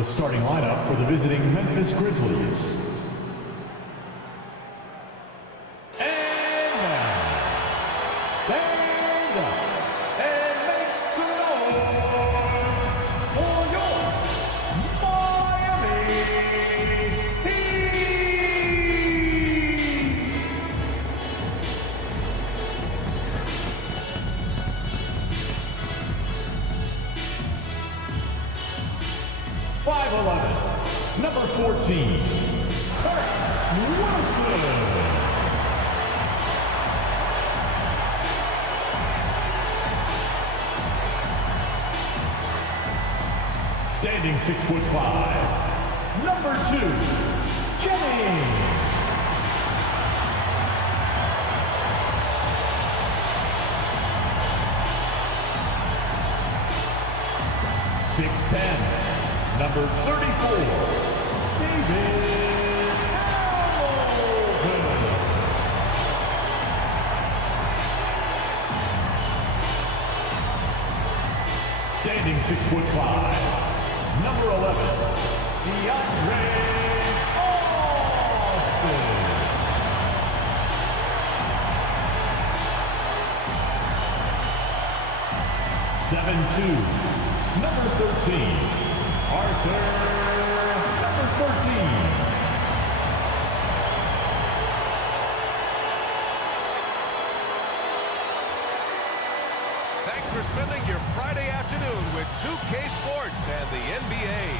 The starting lineup for the visiting Memphis Grizzlies. And now, stand up and make some noise for your Miami Heat! 5'11", number 14, Wilson. Standing 6'5", number 2, Jennings. Number 34, David Hamilton. Standing 6'5", number 11, DeAndre Austin. 7'2", number 13, Arthur, number 13. Thanks for spending your Friday afternoon with 2K Sports and the NBA.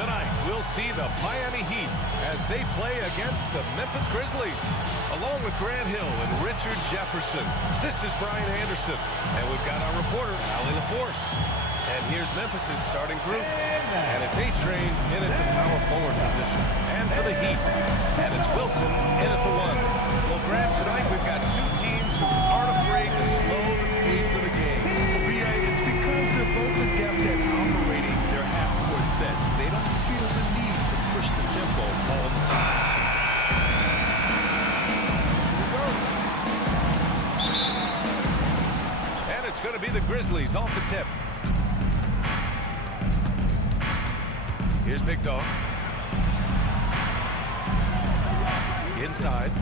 Tonight, we'll see the Miami Heat as they play against the Memphis Grizzlies. Along with Grant Hill and Richard Jefferson, this is Brian Anderson, and we've got our reporter, Allie LaForce. And here's Memphis' starting group. And it's A-Train in at the power forward position. And for the Heat. And it's Wilson in at the 1. Well, Grant, tonight we've got two teams who aren't afraid to slow the pace of the game. Well, B.A., it's because they're both adept at operating their half-court sets. They don't feel the need to push the tempo all the time. And it's going to be the Grizzlies off the tip. Here's Big Dog. Inside.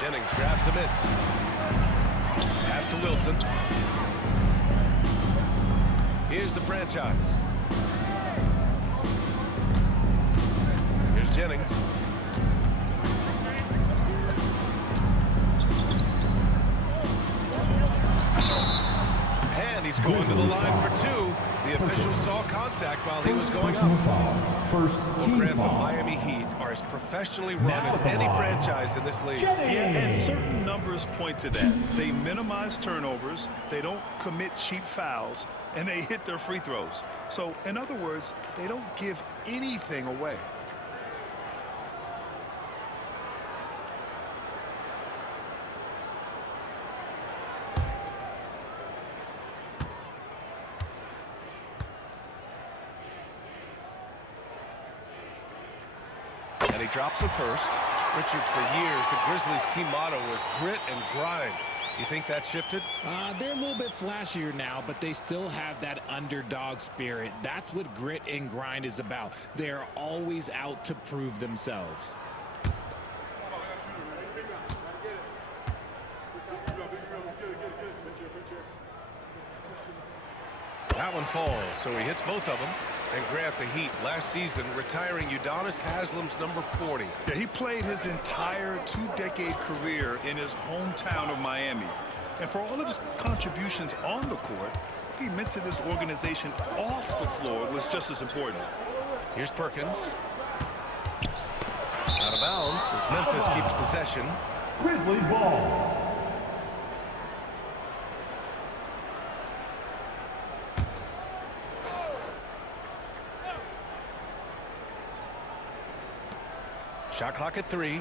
Jennings grabs a miss. Pass to Wilson. Here's the franchise. Here's Jennings. And he's going to the line for two. The official saw contact while he was going up. First team The foul. Miami Heat are as professionally run as any franchise in this league. Yeah, and certain numbers point to that. They minimize turnovers, they don't commit cheap fouls, and they hit their free throws. So, in other words, they don't give anything away. And he drops it first. Richard, for years, the Grizzlies' team motto was grit and grind. You think that shifted? They're a little bit flashier now, but they still have that underdog spirit. That's what grit and grind is about. They're always out to prove themselves. That one falls, so he hits both of them. And Grant, the Heat, last season, retiring Udonis Haslem's number 40. Yeah, he played his entire two-decade career in his hometown of Miami. And for all of his contributions on the court, what he meant to this organization off the floor was just as important. Here's Perkins. Out of bounds as Memphis keeps possession. Grizzlies ball. Shot clock at 3.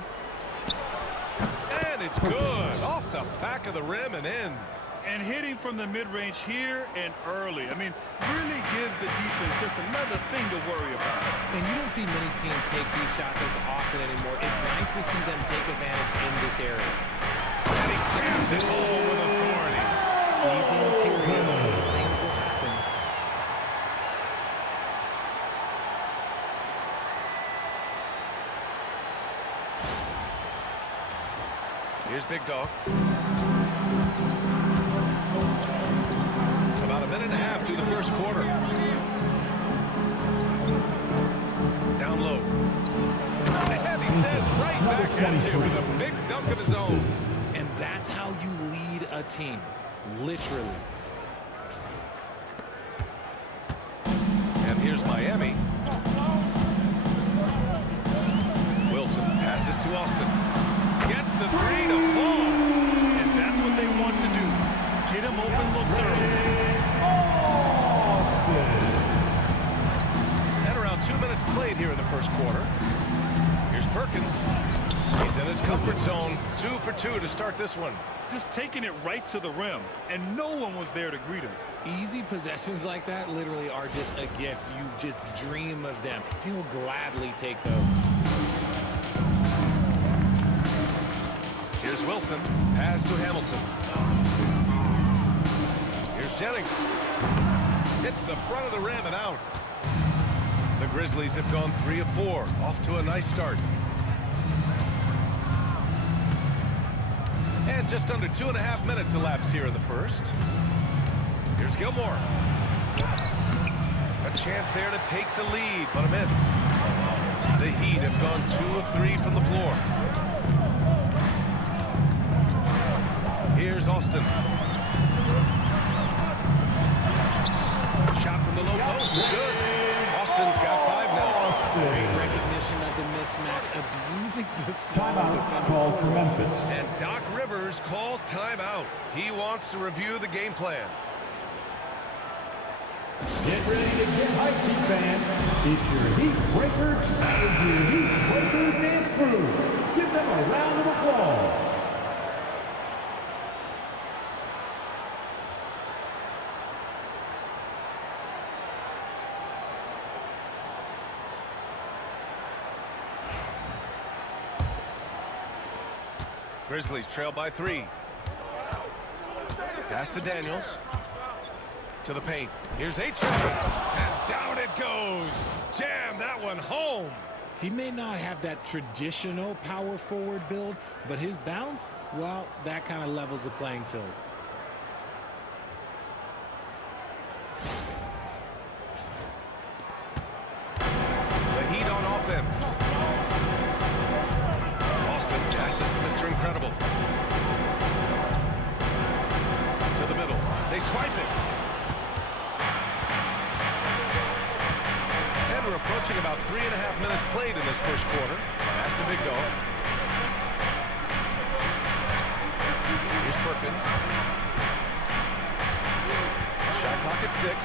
And it's good. Off the back of the rim and in. And hitting from the mid-range here and early. I mean, really give the defense just another thing to worry about. And you don't see many teams take these shots as often anymore. It's nice to see them take advantage in this area. And he jams it home with authority. Feed the interior. Things will happen. Here's Big Dog. About a minute and a half through the first quarter. Down low. And he says right back at you with a big dunk of his own. And that's how you lead a team, literally. And here's Miami. Wilson passes to Austin. Gets the three to fall. And that's what they want to do. Get him open looks early. And around 2 minutes played here in the first quarter. Here's Perkins. He's in his comfort zone. 2 for 2 to start this one. Just taking it right to the rim, and no one was there to greet him. Easy possessions like that literally are just a gift. You just dream of them. He'll gladly take those. Here's Wilson. Pass to Hamilton. Here's Jennings. Hits the front of the rim and out. The Grizzlies have gone 3 of 4. Off to a nice start. And just under 2.5 minutes elapsed here in the first. Here's Gilmore. A chance there to take the lead, but a miss. The Heat have gone 2 of 3 from the floor. Here's Austin. Shot from the low post is good. Austin's got 5 now. Great recognition of the mismatch, abusing the small Timeout defender. called for Memphis. And Doc Rivers calls timeout. He wants to review the game plan. Get ready to get hyped, Heat fan. It's your Heat Breaker and your Heat Breaker dance crew. Give them a round of applause. Grizzlies trail by 3. Pass to Daniels. To the paint. Here's A-Train. And down it goes. Jam that one home. He may not have that traditional power forward build, but his bounce, well, that kind of levels the playing field. The Heat on offense. Austin passes to Mr. Incredible. To the middle. They swipe it. And we're approaching about 3.5 minutes played in this first quarter. Pass to Big Dog. Here's Perkins. Shot clock at 6.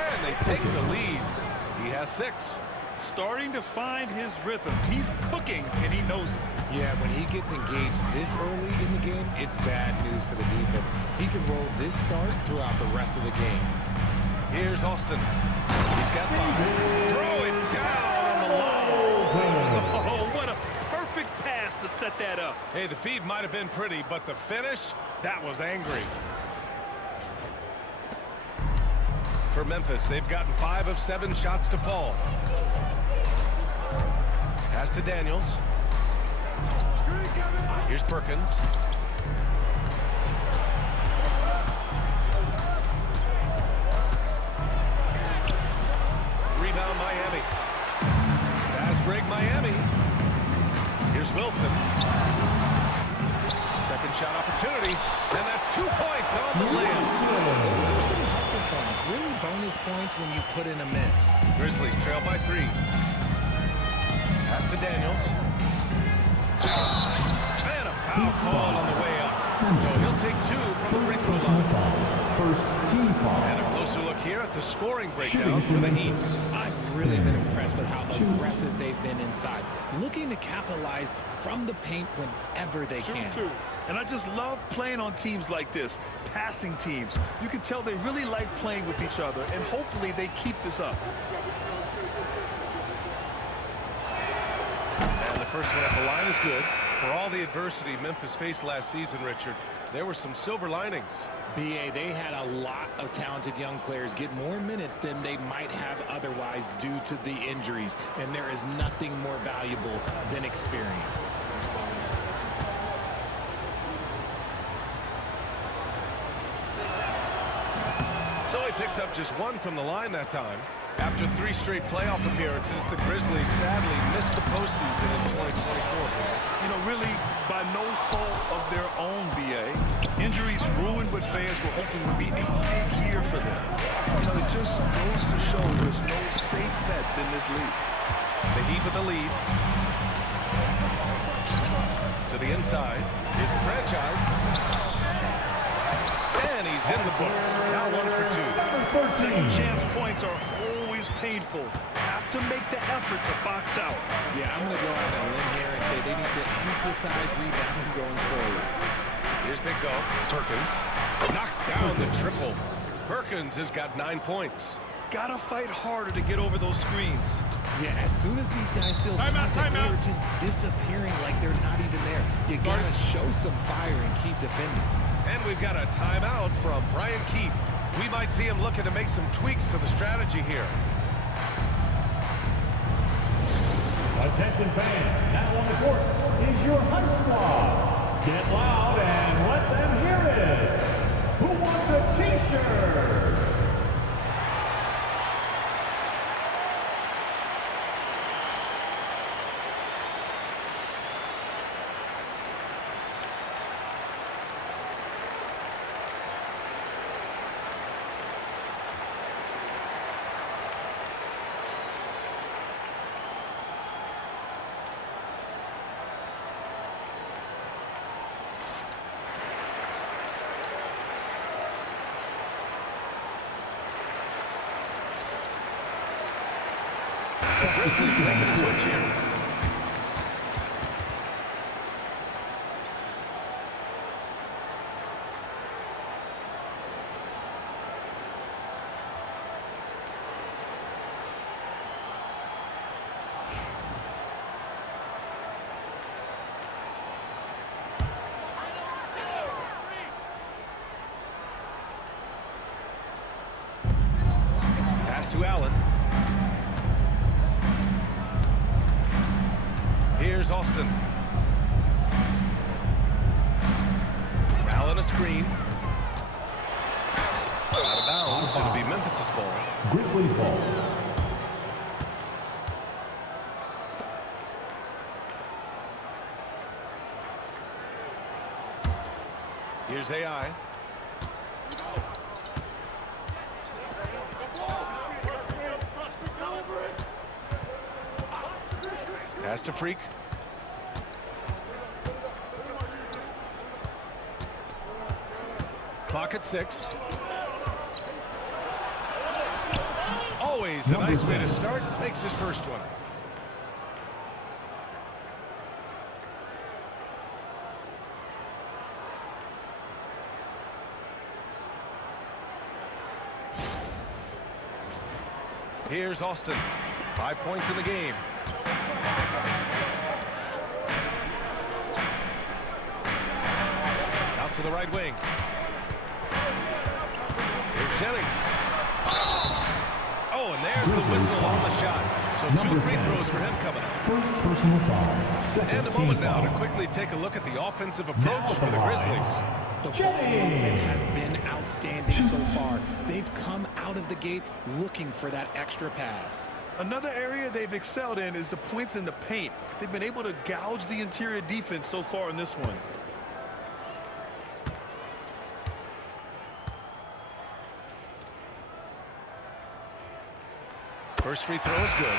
And they take the lead. He has 6. Starting to find his rhythm. He's cooking, and he knows it. Yeah, when he gets engaged this early in the game, it's bad news for the defense. He can roll this start throughout the rest of the game. Here's Austin. He's got 5. Throw it down on the line. Oh, what a perfect pass to set that up. Hey, the feed might have been pretty, but the finish, that was angry. For Memphis, they've gotten 5 of 7 shots to fall. Pass to Daniels. Here's Perkins. Rebound Miami. Fast break Miami. Here's Wilson. Second shot opportunity. And that's 2 points on the layup. Those are some hustle points, really bonus points when you put in a miss. Grizzlies trail by 3. Pass to Daniels. And a foul call on the way up. So he'll take 2 from the free throw line. First team foul. And a closer look here at the scoring breakdown for the Heat. I've really been impressed with how aggressive they've been inside, looking to capitalize from the paint whenever they can. And I just love playing on teams like this, passing teams. You can tell they really like playing with each other, and hopefully they keep this up. And the first one at the line is good. For all the adversity Memphis faced last season, Richard, there were some silver linings. BA, they had a lot of talented young players get more minutes than they might have otherwise due to the injuries, and there is nothing more valuable than experience. picks up just one from the line that time. After 3 straight playoff appearances, the Grizzlies sadly missed the postseason in 2024. You know, really, by no fault of their own, BA. Injuries ruined what fans were hoping would be a big year for them. You know, it just goes to show there's no safe bets in this league. The Heat with the lead. To the inside. Here's the franchise. And he's in the books. Now 1 for 2. Second chance points are always painful. Have to make the effort to box out. Yeah, I'm going to go out on a limb here and say they need to emphasize rebounding going forward. Here's Big Go. Perkins knocks down the triple. Perkins has got 9 points. Gotta fight harder to get over those screens. Yeah, as soon as these guys feel contact, they're just disappearing like they're not even there. You gotta show some fire and keep defending. And we've got a timeout from Brian Keefe. We might see him looking to make some tweaks to the strategy here. Attention fans, now on the court is your Hype Squad. Get loud and let them hear it. Who wants a t-shirt? Grizzlies making a switch here. Pass to Allen. Here's Austin. Allen a screen. Out of bounds. It'll be Memphis' ball. Grizzlies ball. Here's AI. Pass to Freak. Clock at 6. Always a nice way to start. Makes his first one. Here's Austin. 5 points in the game. Out to the right wing. Here's Jennings. Oh, and there's the whistle on the shot. So 2 free throws for him coming up. First personal foul. Second And a moment team now to foul. quickly take a look at the offensive approach Now for the line. Grizzlies. The ball movement has been outstanding so far. They've come out of the gate looking for that extra pass. Another area they've excelled in is the points in the paint. They've been able to gouge the interior defense so far in this one. First free throw is good.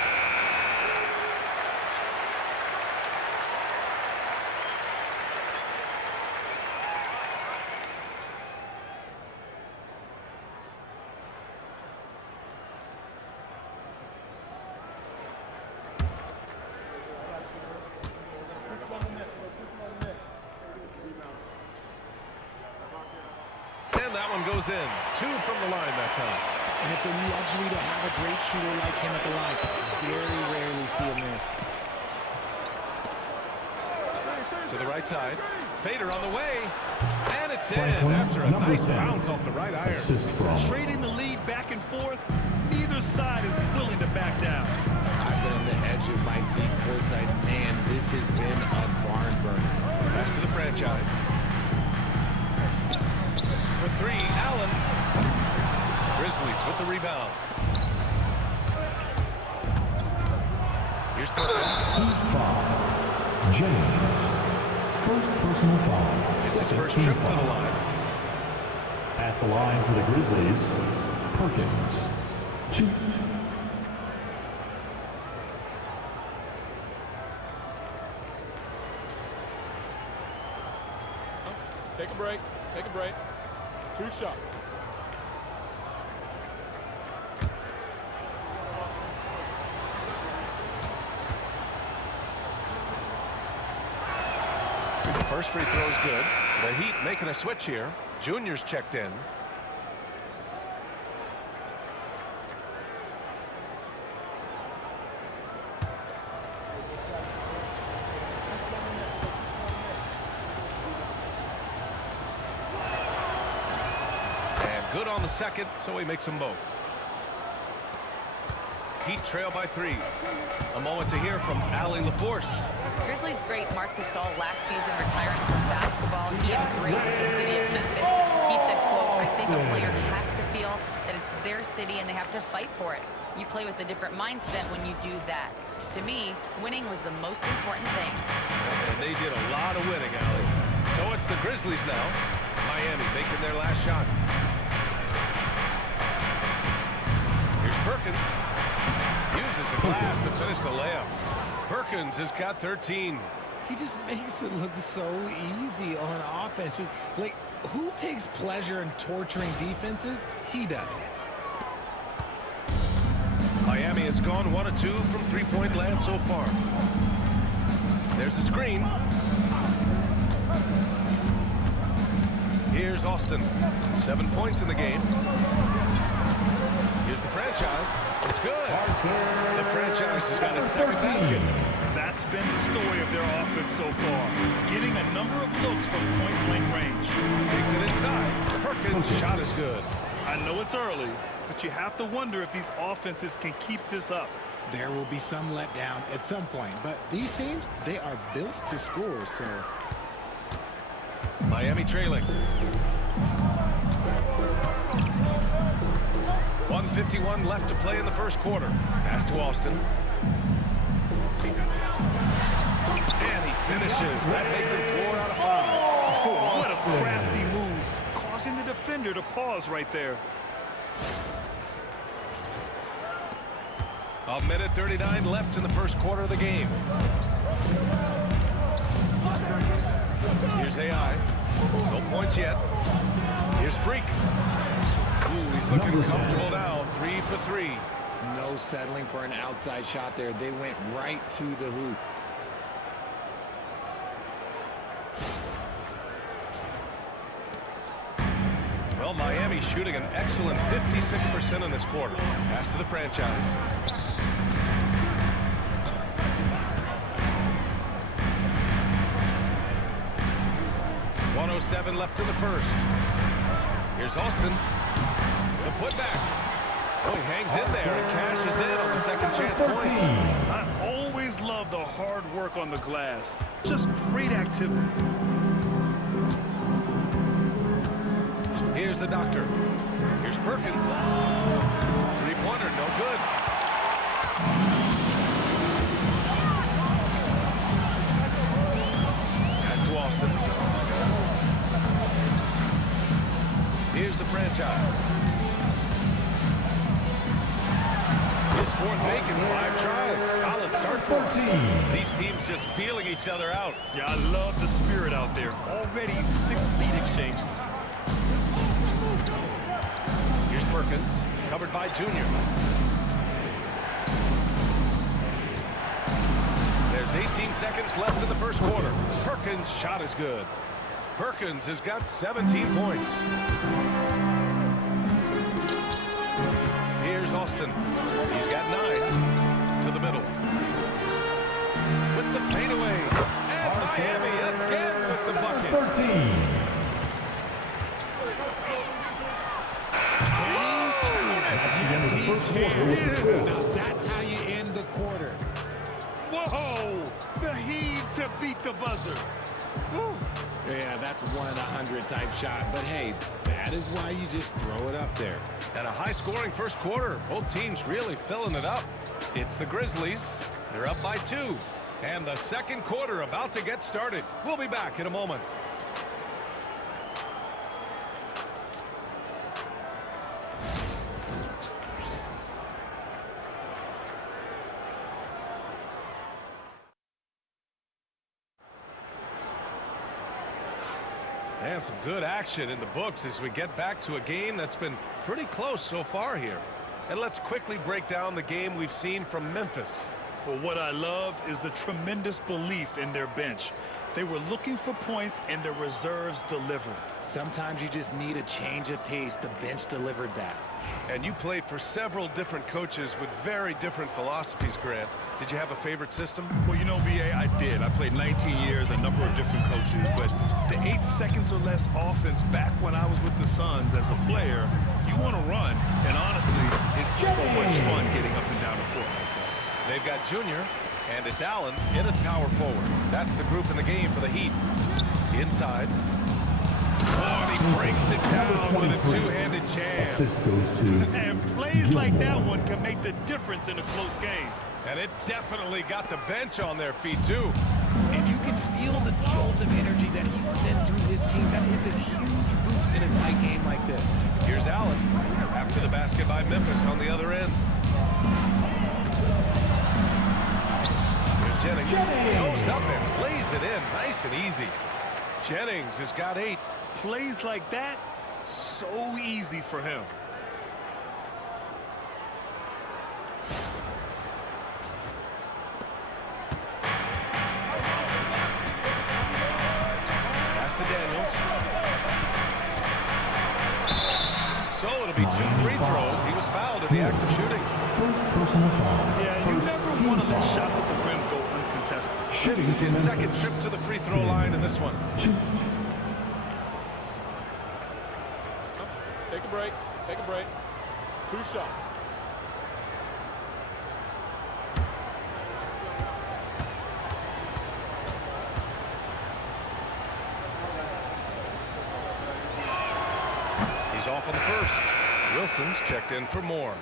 And that one goes in. 2 from the line that time. And it's a luxury to have a great shooter like him at the line. Very rarely see a miss. To the right side. Fader on the way. And it's in Franklin, after a number nice 10. bounce off the right iron. Assist from Trading the lead back and forth, neither side is willing to back down. I've been on the edge of my seat courtside. Man, this has been a barn burner. Pass to the franchise. For 3, Allen. Grizzlies with the rebound. Here's Perkins. Heat foul. James. First personal foul. It's his first trip to the line. At the line for the Grizzlies, Perkins. 2. Take a break. Take a break. 2 shots. The first free throw is good. The Heat making a switch here. Junior's checked in. And good on the second, so he makes them both. Heat trail by 3. A moment to hear from Allie LaForce. Grizzlies great Marc Gasol last season retiring from basketball. He embraced the city of Memphis. He said, quote, "I think a player has to feel that it's their city and they have to fight for it. You play with a different mindset when you do that. To me, winning was the most important thing." And they did a lot of winning, Allie. So it's the Grizzlies now. Miami making their last shot. Here's Perkins. Uses the glass to finish the layup. Perkins has got 13. He just makes it look so easy on offense. Like, who takes pleasure in torturing defenses? He does. Miami has gone 1 of 2 from three-point land so far. There's a screen. Here's Austin. 7 points in the game. Here's the franchise. It's good. The franchise has got a second basket. That's been the story of their offense so far. Getting a number of looks from point-blank range. Takes it inside. Perkins' shot is good. I know it's early, but you have to wonder if these offenses can keep this up. There will be some letdown at some point, but these teams, they are built to score, so. Miami trailing. 1:51 left to play in the first quarter. Pass to Austin. And he finishes. That makes him 4 out of 5. Oh, what a crafty move, causing the defender to pause right there. 1:39 left in the first quarter of the game. Here's AI. No points yet. Here's Freak. Ooh, he's looking comfortable now. 3 for 3. No settling for an outside shot there. They went right to the hoop. Well, Miami shooting an excellent 56% in this quarter. Pass to the franchise. .107 left in the first. Here's Austin. The putback. Oh, he hangs in there and cashes in on the second chance points. I always love the hard work on the glass. Just great activity. Here's the doctor. Here's Perkins. Three-pointer, no good. Pass to Austin. Here's the franchise. His fourth make in 5 tries. Solid start for him. These teams just feeling each other out. Yeah, I love the spirit out there. Already 6 lead exchanges. Here's Perkins, covered by Junior. There's 18 seconds left in the first quarter. Perkins' shot is good. Perkins has got 17 points. Here's Austin. He's got 9 to the middle. With the fadeaway. And Miami again with the bucket. 13. Now that's how you end the quarter. Whoa! The heave to beat the buzzer. Woo. Yeah, that's 1 in 100 type shot. But hey, that is why you just throw it up there. And a high-scoring first quarter. Both teams really filling it up. It's the Grizzlies. They're up by 2. And the second quarter about to get started. We'll be back in a moment. And some good action in the books as we get back to a game that's been pretty close so far here. And let's quickly break down the game we've seen from Memphis. Well, what I love is the tremendous belief in their bench. They were looking for points, and their reserves delivered. Sometimes you just need a change of pace. The bench delivered that. And you played for several different coaches with very different philosophies, Grant. Did you have a favorite system? Well, you know, B.A., I did. I played 19 years, a number of different coaches, but the 8 seconds or less offense back when I was with the Suns as a player, you want to run, and honestly, it's so much fun getting up and down the court like that. They've got Junior, and it's Allen in at power forward. That's the group in the game for the Heat. Inside. Oh, and he brings it down with a two-handed jam. Assist goes to And plays like that one can make the difference in a close game. And it definitely got the bench on their feet, too. And you can feel the jolt of energy that he sent through his team. That is a huge boost in a tight game like this. Here's Allen after the basket by Memphis on the other end. Here's Jennings. Goes up and lays it in nice and easy. Jennings has got 8. Plays like that, so easy for him. Pass to Daniels. So it'll be 2 free throws. He was fouled in the act of shooting. first personal foul. Yeah, you never want to let shots at the rim go uncontested. This is his second trip to the free throw line in this one. Take a break. Take a break. 2 shots. He's off on the first. Wilson's checked in for more.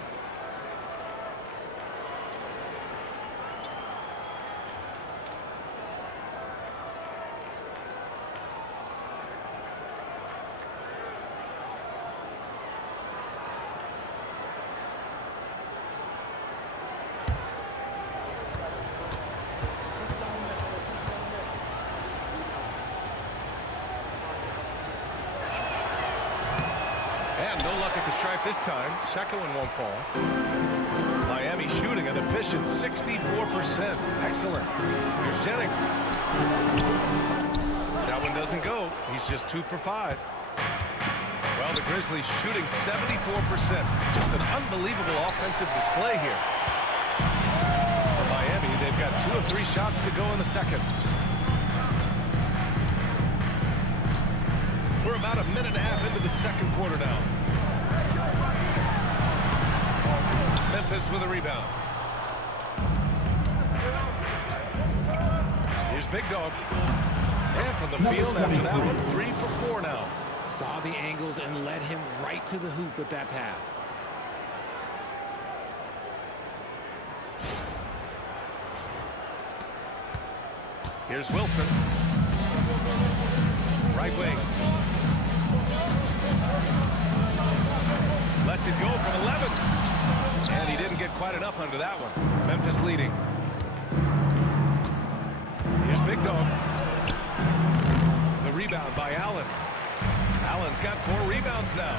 No luck at the stripe this time. Second one won't fall. Miami shooting an efficient 64%. Excellent. Here's Jennings. That one doesn't go. He's just 2 for 5. Well, the Grizzlies shooting 74%. Just an unbelievable offensive display here. For Miami, they've got 2 of 3 shots to go in the second. We're about a minute and a half into the second quarter now. Memphis with a rebound. Here's Big Dog. And from the field after that one, 3 for 4 now. Saw the angles and led him right to the hoop with that pass. Here's Wilson. Right wing. Lets it go from 11. And he didn't get quite enough under that one. Memphis leading. Here's Big Dog. The rebound by Allen. Allen's got 4 rebounds now.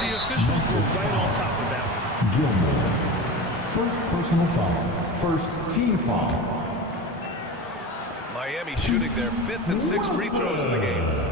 The officials were right on top of that one. Gilmore. First personal foul. First team foul. Miami shooting their 5th and 6th free throws of the game.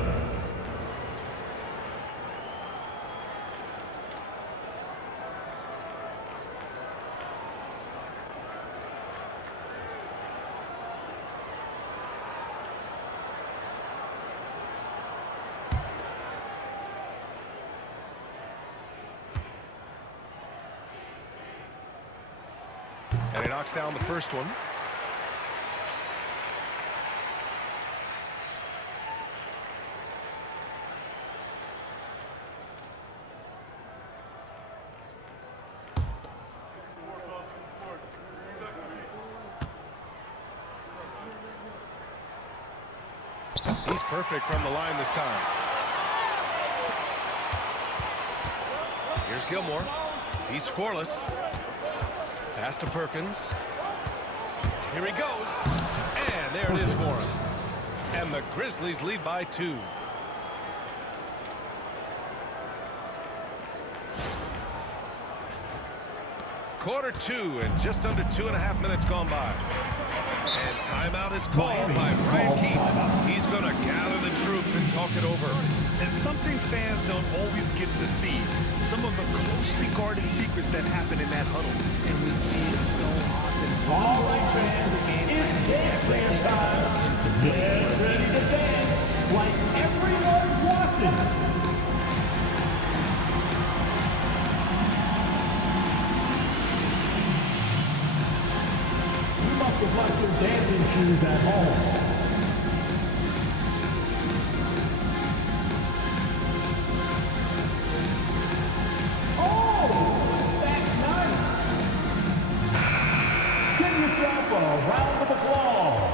And he knocks down the first one. He's perfect from the line this time. Here's Gilmore. He's scoreless. Pass to Perkins. Here he goes. And there it is for him. And the Grizzlies lead by 2. Quarter 2 and just under 2.5 minutes gone by. And timeout is called by Ryan Keefe. He's going to gather the troops and talk it over. And something fans don't always get to see. Some of the closely guarded secrets that happen in that huddle. And we see it so often. All right, To the game it's dance time. into Get place for a ready team. to dance like everyone's watching. You must have left your dancing shoes at home. Yourself a round of applause.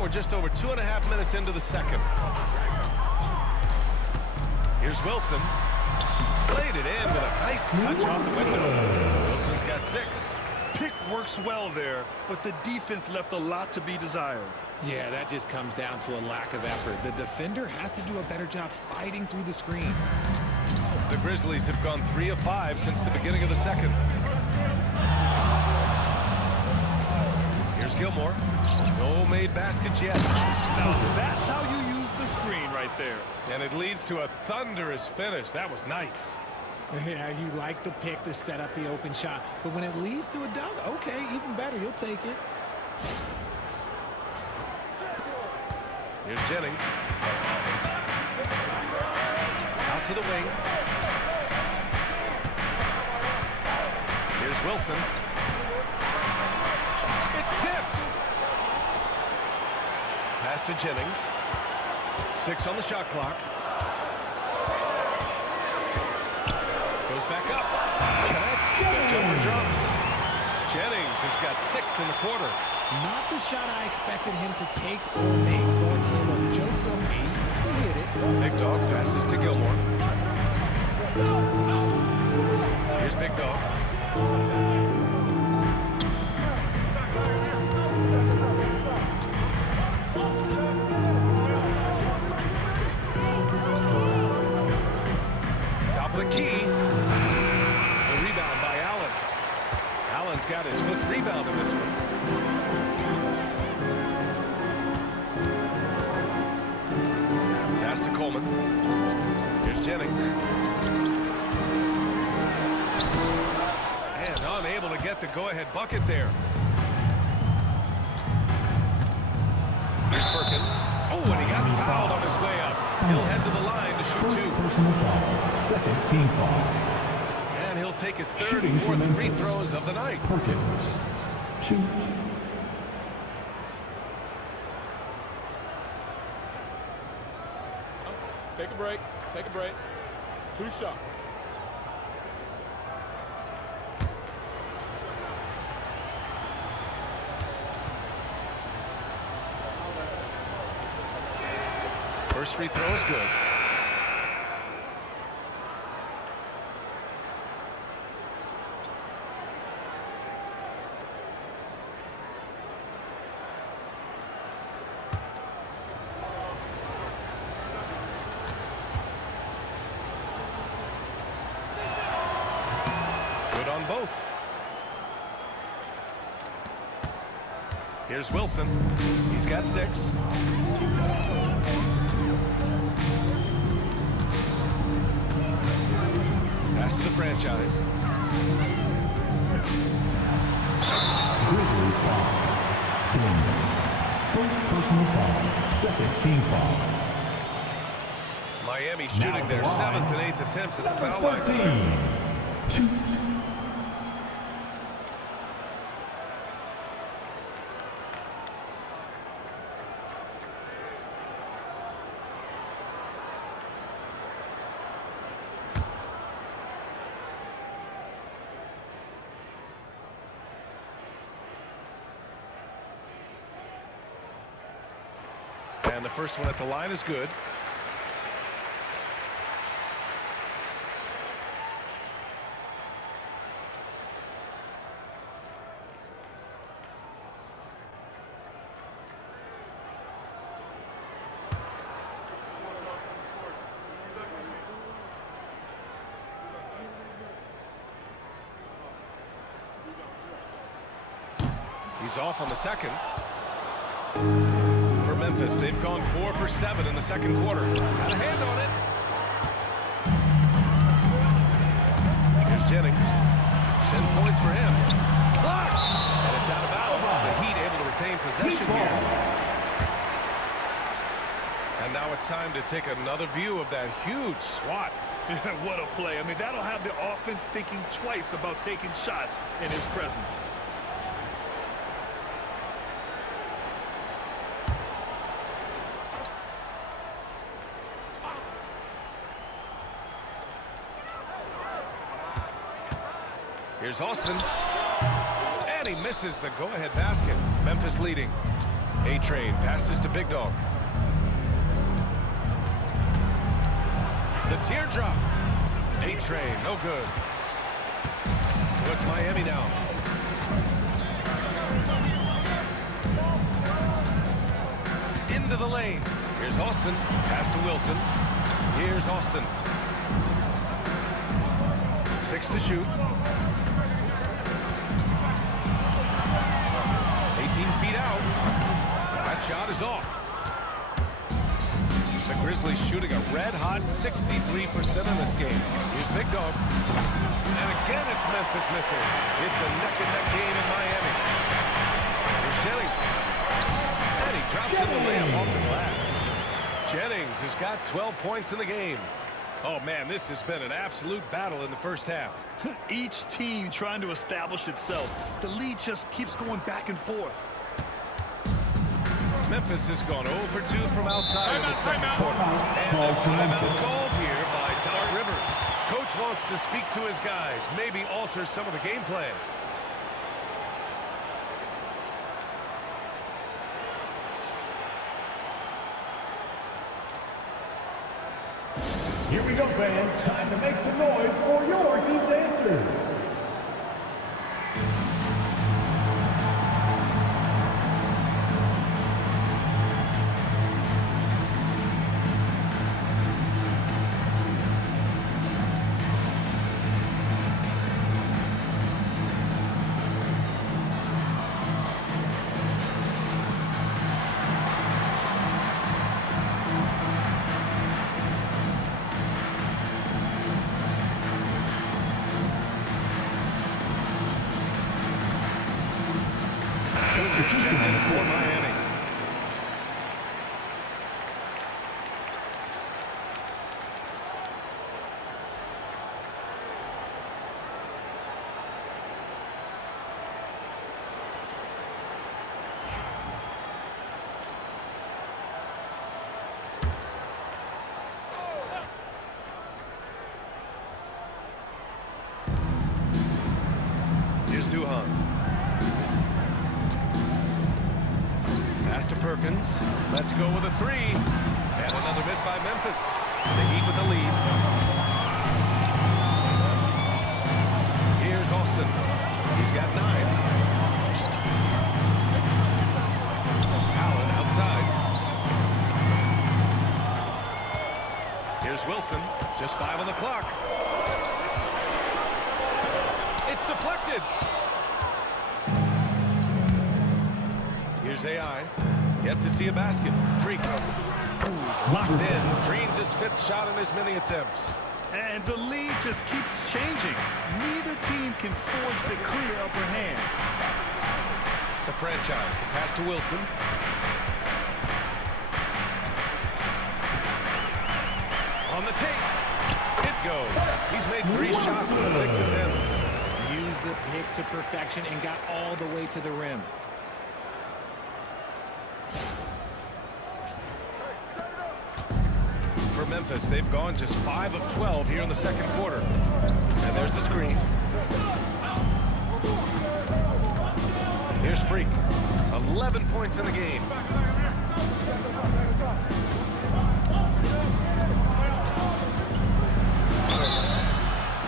We're just over 2.5 minutes into the second. Here's Wilson. Played it in with a nice touch off the window. Wilson's got 6. Pick works well there, but the defense left a lot to be desired. Yeah, that just comes down to a lack of effort. The defender has to do a better job fighting through the screen. The Grizzlies have gone 3 of 5 since the beginning of the second. Here's Gilmore. No made baskets yet. Now that's how you use the screen right there. And it leads to a thunderous finish. That was nice. Yeah, you like the pick to set up the open shot. But when it leads to a dunk, okay, even better. You'll take it. Here's Jennings. Out to the wing. Here's Wilson. It's tipped. Pass to Jennings. 6 on the shot clock. Goes back up. Connects. The jumper drops. Jennings has got 6 in the quarter. Not the shot I expected him to take or make, but hey, look, joke's on me. He hit it. Big Dog passes to Gilmore. Here's Big Dog. Top of the key. The rebound by Allen. Allen's got his 5th rebound in this one. Pass to Coleman. Here's Jennings. And unable to get the go-ahead bucket there. Here's Perkins. Oh, and he got fouled on his way up. He'll head to the line to shoot 2. Personal foul. Second team foul. And he'll take his 3rd and 4th free throws of the night. Perkins. 2. Take a break. Take a break. 2 shots. First free throw is good. Good on both. Here's Wilson. He's got 6. Pass to the franchise. Grizzlies foul. First personal foul. Second team foul. Miami shooting their 7th and 8th attempts at the foul line. 13. And the first one at the line is good. He's off on the second. For Memphis, they've gone 4 for 7 in the second quarter. Got a hand on it. Here's Jennings. 10 points for him. Blocked! And it's out of bounds. The Heat able to retain possession here. And now it's time to take another view of that huge swat. What a play. I mean, that'll have the offense thinking twice about taking shots in his presence. Here's Austin. And he misses the go-ahead basket. Memphis leading. A-Train passes to Big Dog. The teardrop. A-Train, no good. So it's Miami now. Into the lane. Here's Austin. Pass to Wilson. Here's Austin. 6 to shoot. 18 feet out. That shot is off. The Grizzlies shooting a red-hot 63% in this game. Here's Big Dog. And again, it's Memphis missing. It's a neck-and-neck game in Miami. Here's Jennings. And he drops in the layup off the glass. Jennings has got 12 points in the game. Oh, man, this has been an absolute battle in the first half. Each team trying to establish itself. The lead just keeps going back and forth. Memphis has gone 0 for 2 from outside in the second quarter. And a timeout called here by Doc Rivers. Coach wants to speak to his guys, maybe alter some of the game plan. Here we go, fans. Time to make some noise for your Heat dancers. For Miami. Here's Duhan. Pass to Perkins. Let's go with a 3. And another miss by Memphis. The Heat with the lead. Here's Austin. He's got 9. Allen outside. Here's Wilson. Just 5 on the clock. It's deflected. Here's AI. Yet to see a basket. Freak. He's locked in. Drains his 5th shot in as many attempts. And the lead just keeps changing. Neither team can forge the clear upper hand. The franchise. The pass to Wilson. On the tape. It goes. He's made 3 shots in 6 attempts. Used the pick to perfection and got all the way to the rim. For Memphis, they've gone just 5 of 12 here in the second quarter. And there's the screen. Here's Freak. 11 points in the game.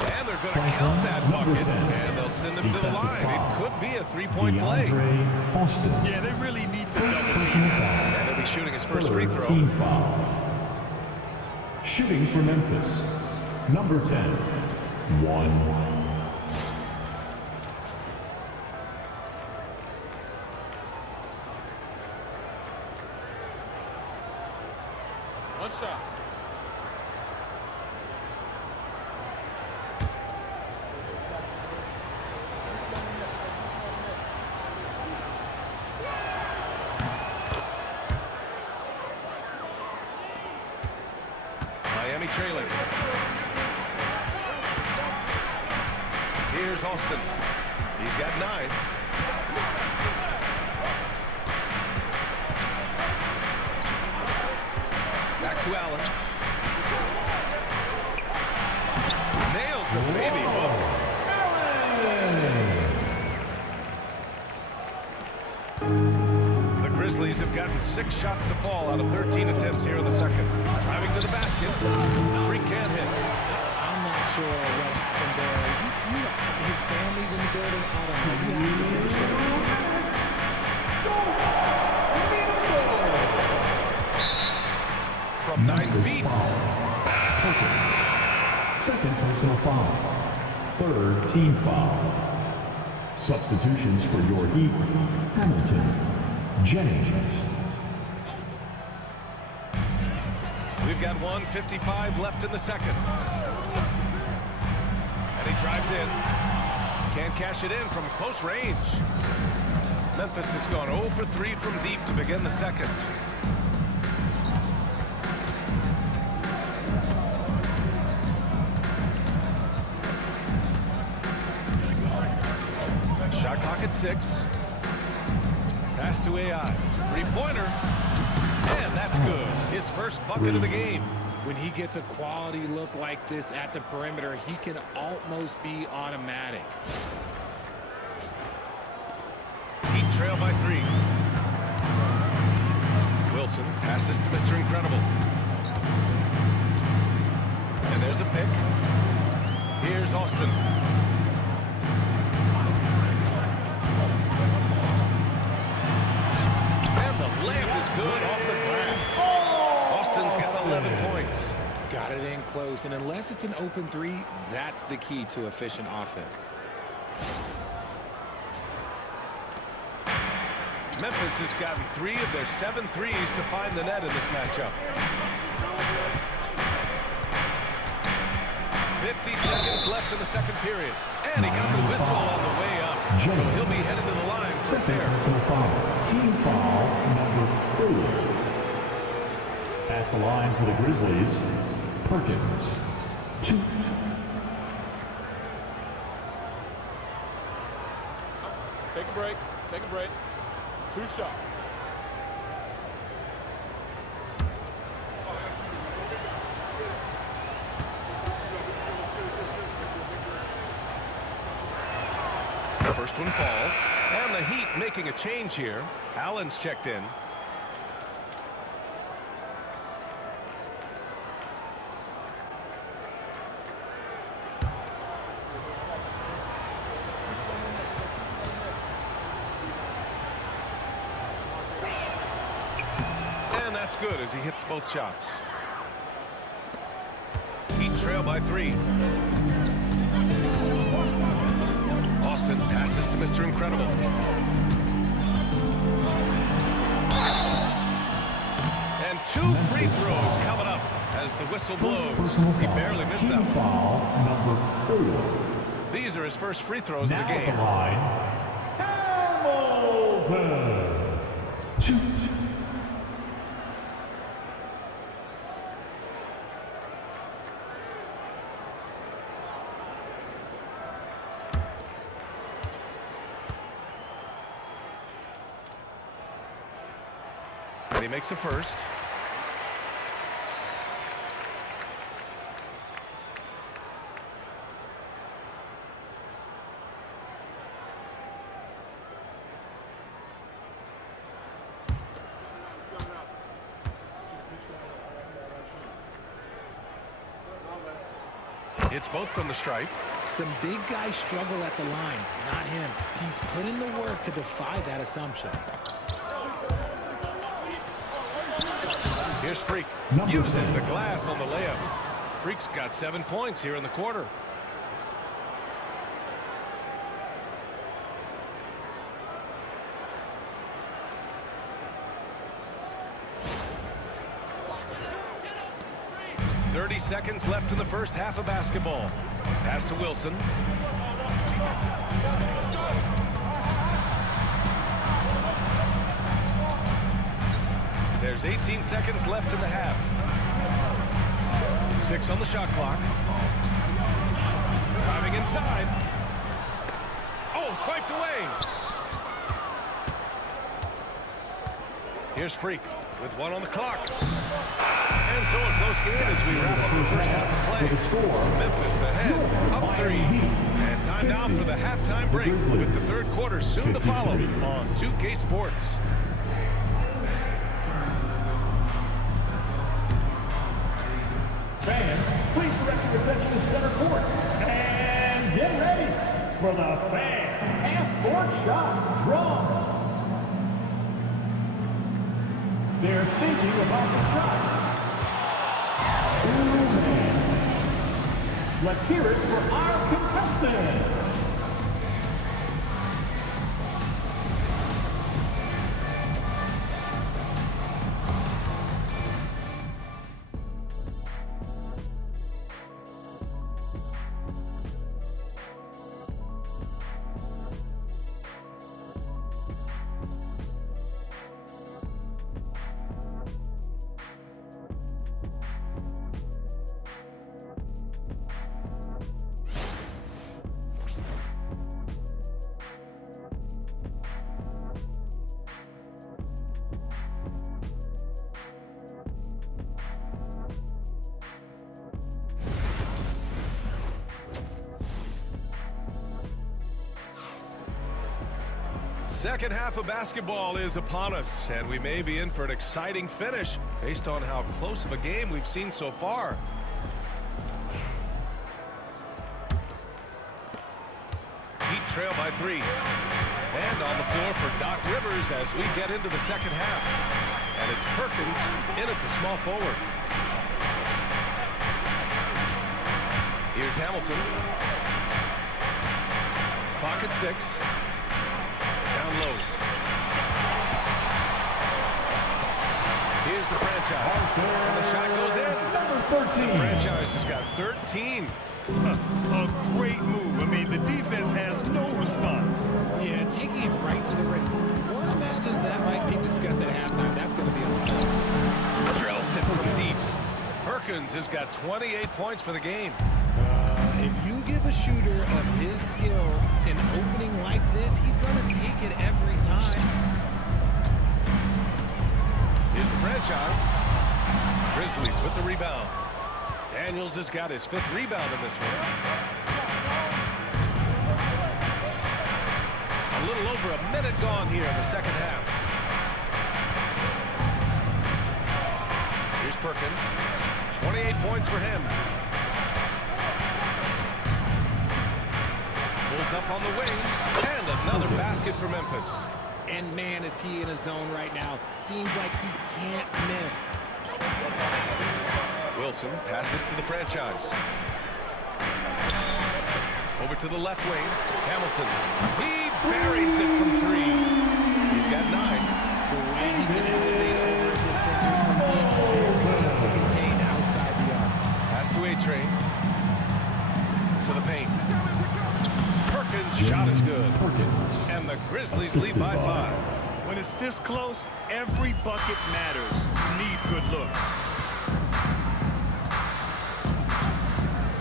And they're going to count that bucket. And they'll send him to the line. It could be a 3-point play. Yeah, they really need to double team. And he'll be shooting his first free throw. Team foul. Shooting for Memphis, number 10, 1. One shot. Miami trailing. Here's Austin. He's got 9. Back to Allen. Nails the baby hook. The Grizzlies have gotten 6 shots to fall out of 13 attempts here in the second. Driving to the basket. Freak can't hit. I'm not sure what happened there. His family's in the building. I don't know. You have to finish that. From 9 feet. Second personal foul. Third team foul. Substitutions for your Heat, Hamilton, Jennings. We've got 1:55 left in the second. And he drives in. Can't cash it in from close range. Memphis has gone 0 for 3 from deep to begin the second. Shot clock at 6. Pass to AI. 3-pointer. And that's good. His first bucket of the game. When he gets a quality look like this at the perimeter, he can almost be automatic. Heat trail by 3. Wilson passes to Mr. Incredible. And there's a pick. Here's Austin. And the layup is good off the glass. Austin's got 11 points. Got it in close, and unless it's an open 3, that's the key to efficient offense. Memphis has gotten 3 of their 7 threes to find the net in this matchup. 50 seconds left in the second period. And he got the whistle on the way up. So he'll be headed to the line from there. Team foul number 4. At the line for the Grizzlies, Perkins. 2. Take a break. Take a break. 2 shots. The first one falls. And the Heat making a change here. Allen's checked in. And that's good as he hits both shots. Heat trail by 3. Austin passes to Mr. Incredible. And 2 free throws coming up as the whistle blows. He barely missed that one. Foul number 4. These are his first free throws of the game. At the line, Hamilton. 2. he makes a first. It's both from the stripe. Some big guys struggle at the line, not him. He's put in the work to defy that assumption. Here's Freak. Uses the glass on the layup. Freak's got 7 points here in the quarter. Seconds left in the first half of basketball. Pass to Wilson. There's 18 seconds left in the half. 6 on the shot clock. Driving inside. Oh, swiped away. Here's Freak with 1 on the clock. And so a close game as we wrap up the first half of play. Memphis ahead, up 3. And time now for the halftime break with the third quarter soon to follow on 2K Sports. Fans, please direct your attention to center court. And get ready for the fan half-court shot draws. They're thinking about the shot. Let's hear it for our contestant. Second half of basketball is upon us, and we may be in for an exciting finish based on how close of a game we've seen so far. Heat trail by 3. And on the floor for Doc Rivers as we get into the second half. And it's Perkins in at the small forward. Here's Hamilton. Clock at 6. Down low. Here's the franchise. And the shot goes in. Number 13. The franchise has got 13. A great move. I mean, the defense has no response. Yeah, taking it right to the rim. One imagines that might be discussed at halftime. That's going to be on the floor. Drills it from deep. Perkins has got 28 points for the game. If you give a shooter of his skill an opening like this, he's going to take it every time. Here's the franchise. Grizzlies with the rebound. Daniels has got his 5th rebound in this one. A little over a minute gone here in the second half. Here's Perkins. 28 points for him. Pulls up on the wing. And another basket for Memphis. And man, is he in a zone right now. Seems like he can't miss. Wilson passes to the franchise. Over to the left wing. Hamilton. He buries it from 3. He's got 9. The way he can elevate over a defender from deep, very tough to contain outside the arc. Pass to A-Train. To the paint. Perkins' shot is good. And the Grizzlies lead by 5. When it's this close, every bucket matters. You need good looks.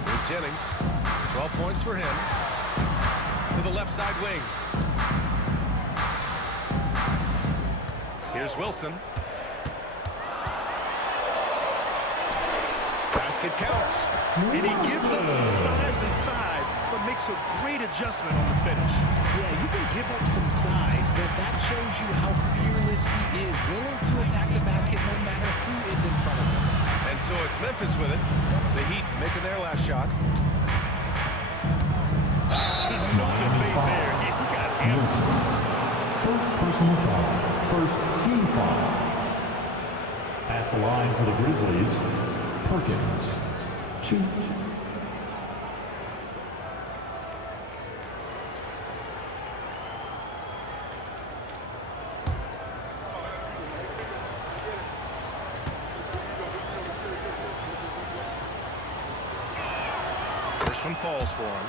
Here's Jennings. 12 points for him. To the left side wing. Here's Wilson. basket counts. And he gives up some size inside, but makes a great adjustment on the finish. Yeah, you can give up some size, but that shows you how fearless he is, willing to attack the basket no matter who is in front of him. And so it's Memphis with it. The Heat making their last shot. He's no debate there. He got hammered. First personal foul. First team foul. At the line for the Grizzlies, Perkins. 2. First one falls for him.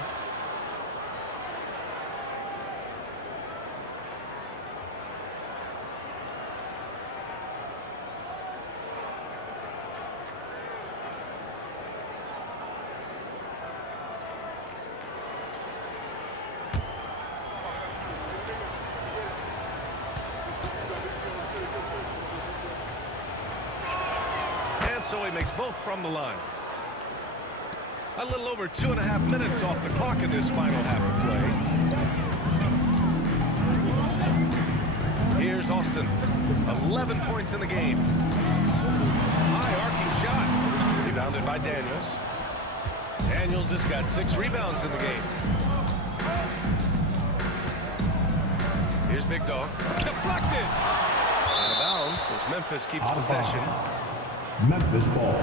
So he makes both from the line. A little over 2.5 minutes off the clock in this final half of play. Here's Austin. 11 points in the game. High arcing shot. Rebounded by Daniels. Daniels has got 6 rebounds in the game. Here's Big Dog. Deflected. Out of bounds as Memphis keeps possession. Memphis ball.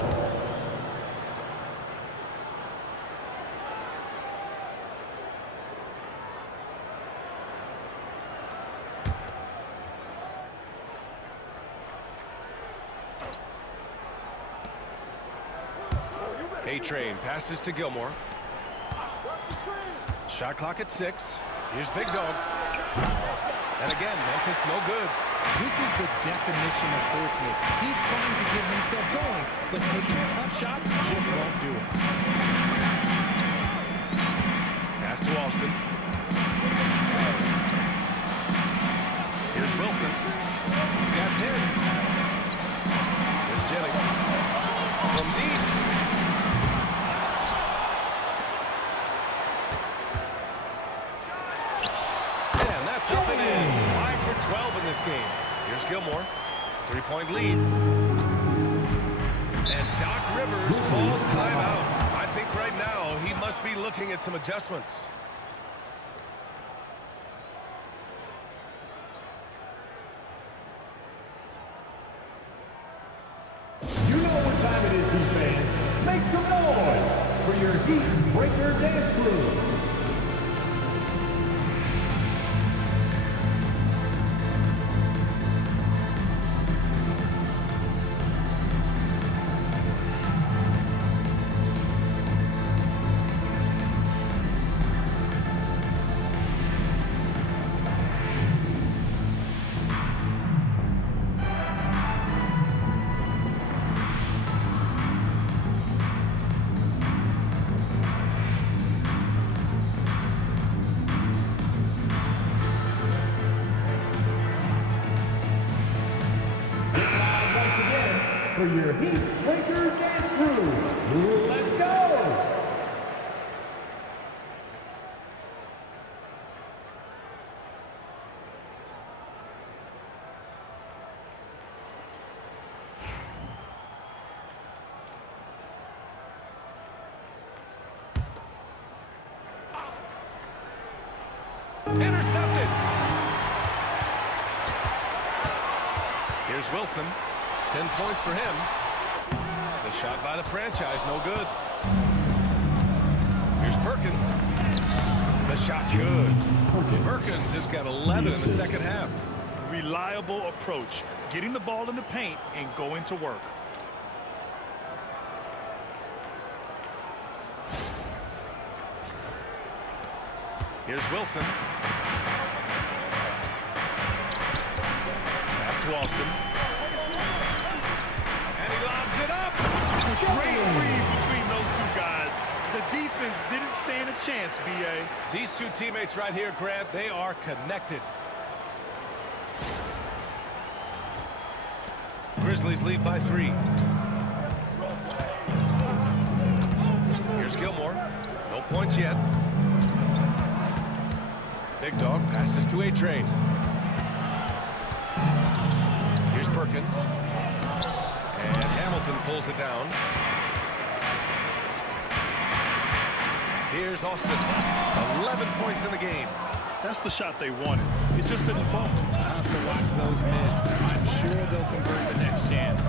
A-Train passes to Gilmore. Shot clock at 6. Here's Big Dog. And again, Memphis no good. This is the definition of forcing it. He's trying to get himself going, but taking tough shots just won't do it. Pass to Austin. Here's Wilson. He's got 10. Here's Jennings. From deep. And that's up and in. 5 for 12 in this game. Here's Gilmore. 3-point lead. And Doc Rivers calls timeout. I think right now he must be looking at some adjustments. You know what time it is, Heat fans. Make some noise for your Heat Breaker Dance Crew. For your Heat Breaker Dance Crew. Let's go! Intercepted. Here's Wilson. 10 points for him. The shot by the franchise, no good. Here's Perkins. The shot's good. Perkins has got 11 in the second half. Reliable approach, getting the ball in the paint and going to work. Here's Wilson. Pass to Austin. Great read between those two guys. The defense didn't stand a chance, B.A. These two teammates right here, Grant, they are connected. Grizzlies lead by 3. points yet. Big Dog passes to A-Train. Here's Perkins. And Hamilton pulls it down. Here's Austin. 11 points in the game. That's the shot they wanted. It just didn't fall. Tough to watch those miss. I'm sure they'll convert the next chance.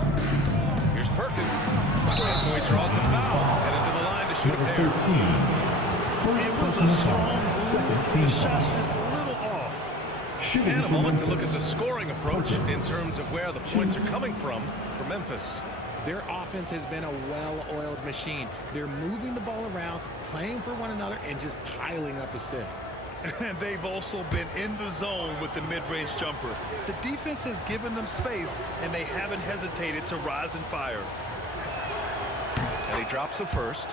Here's Perkins. So he draws the foul. Headed to the line to shoot a pair. It was a strong move. The shot's just a little off. And a moment to look at the scoring approach in terms of where the points are coming from for Memphis. Their offense has been a well-oiled machine. They're moving the ball around, playing for one another, and just piling up assists. And they've also been in the zone with the mid-range jumper. The defense has given them space, and they haven't hesitated to rise and fire. And he drops it first.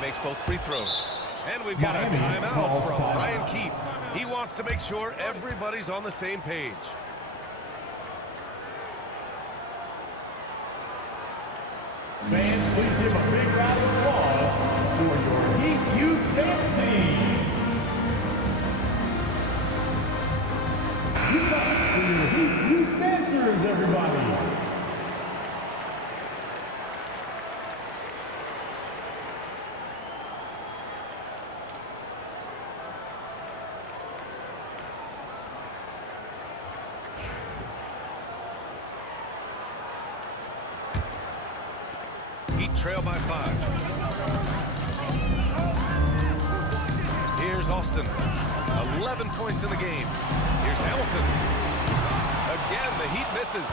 Makes both free throws. And we've got a timeout from Brian Keefe. He wants to make sure everybody's on the same page. Fans, please give a big round of applause for your Heat Youth Dance Team. Give up for your Heat Youth Dancers, everybody. Trail by 5. Here's Austin. 11 points in the game. Here's Hamilton. Again, the Heat misses.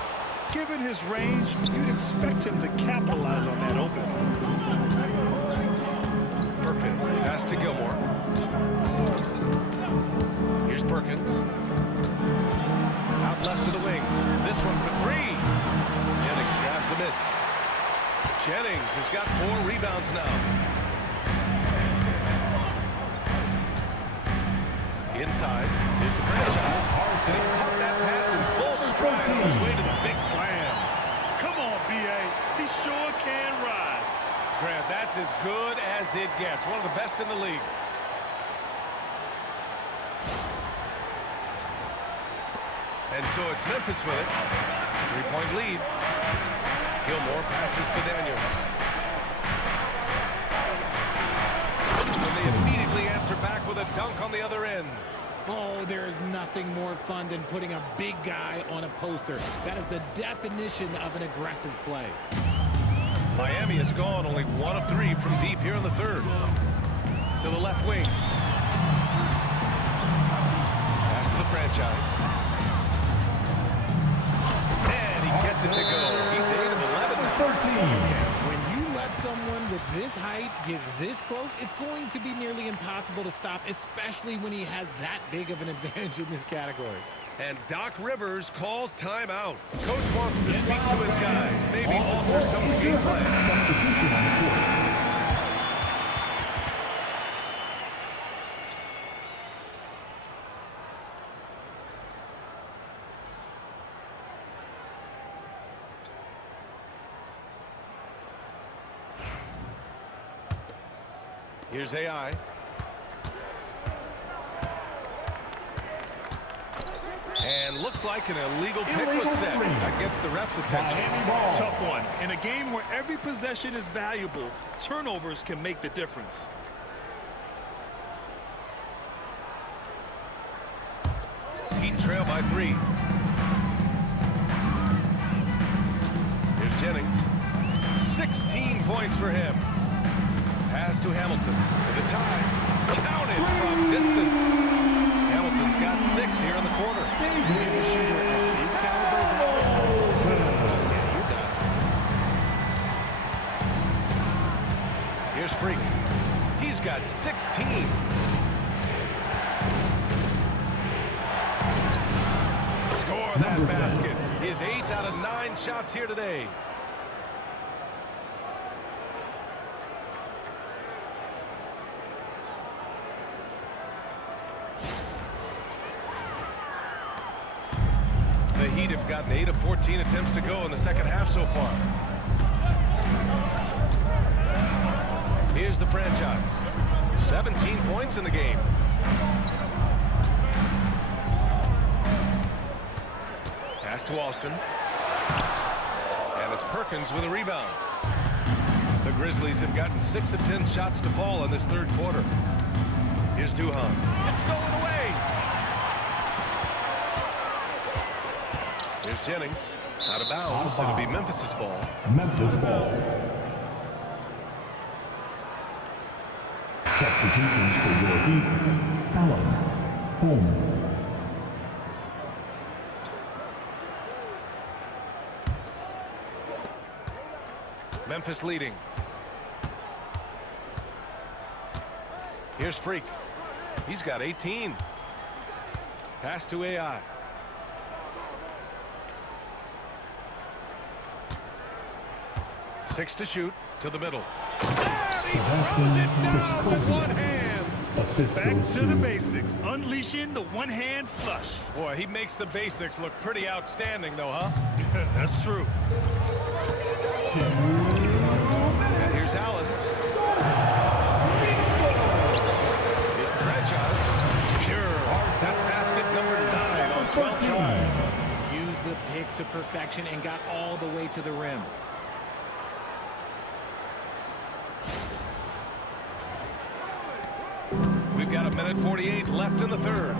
Given his range, you'd expect him to capitalize on that opening. Perkins, pass to Gilmore. Here's Perkins. Out left to the wing. This one for 3. Jennings grabs a miss. Jennings has got 4 rebounds now. Inside, here's the franchise. And he caught that pass in full stride on his way to the big slam. Come on, B.A. He sure can rise. Grant, that's as good as it gets. One of the best in the league. And so it's Memphis with it. 3-point lead. Gilmore passes to Daniels. And they immediately answer back with a dunk on the other end. Oh, there is nothing more fun than putting a big guy on a poster. That is the definition of an aggressive play. Miami has gone only 1 of 3 from deep here in the third. To the left wing. Pass to the franchise. And he gets it to go. He's 8 of 11 now. 13. When you let someone with this height get this close, it's going to be nearly impossible to stop, especially when he has that big of an advantage in this category. And Doc Rivers calls timeout. Coach wants to speak to his guys, maybe alter some of the game plan. Substitution on the court. Here's AI. And looks like an illegal pick was set. That gets the ref's attention. Tough one. In a game where every possession is valuable, turnovers can make the difference. Heat trail by 3. Here's Jennings. 16 points for him. Pass to Hamilton. To the tie. Counted from distance. Hamilton's got 6 here in the quarter. Give a shooter of his caliber that yeah, you're done. Here's Freak. He's got 16. Score that basket. His 8th out of 9 shots here today. Heat have gotten 8 of 14 attempts to go in the second half so far. Here's the franchise. 17 points in the game. Pass to Alston. And it's Perkins with a rebound. The Grizzlies have gotten 6 of 10 shots to fall in this third quarter. Here's Duhan. It's stolen away. Here's Jennings. Out of bounds. It'll be Memphis's ball. Memphis ball. Substitutions for your Heat. Allen. Home. Memphis leading. Here's Freak. He's got 18. Pass to AI. Six to shoot to the middle. And he throws it down with one hand. Assist Back goes to the basics, unleashing the one-hand flush. Boy, he makes the basics look pretty outstanding, though, huh? That's true. And here's Allen. Here's the franchise. Pure. That's basket number 9 on 12 tries. Used the pick to perfection and got all the way to the rim. We've got 1:48 left in the third.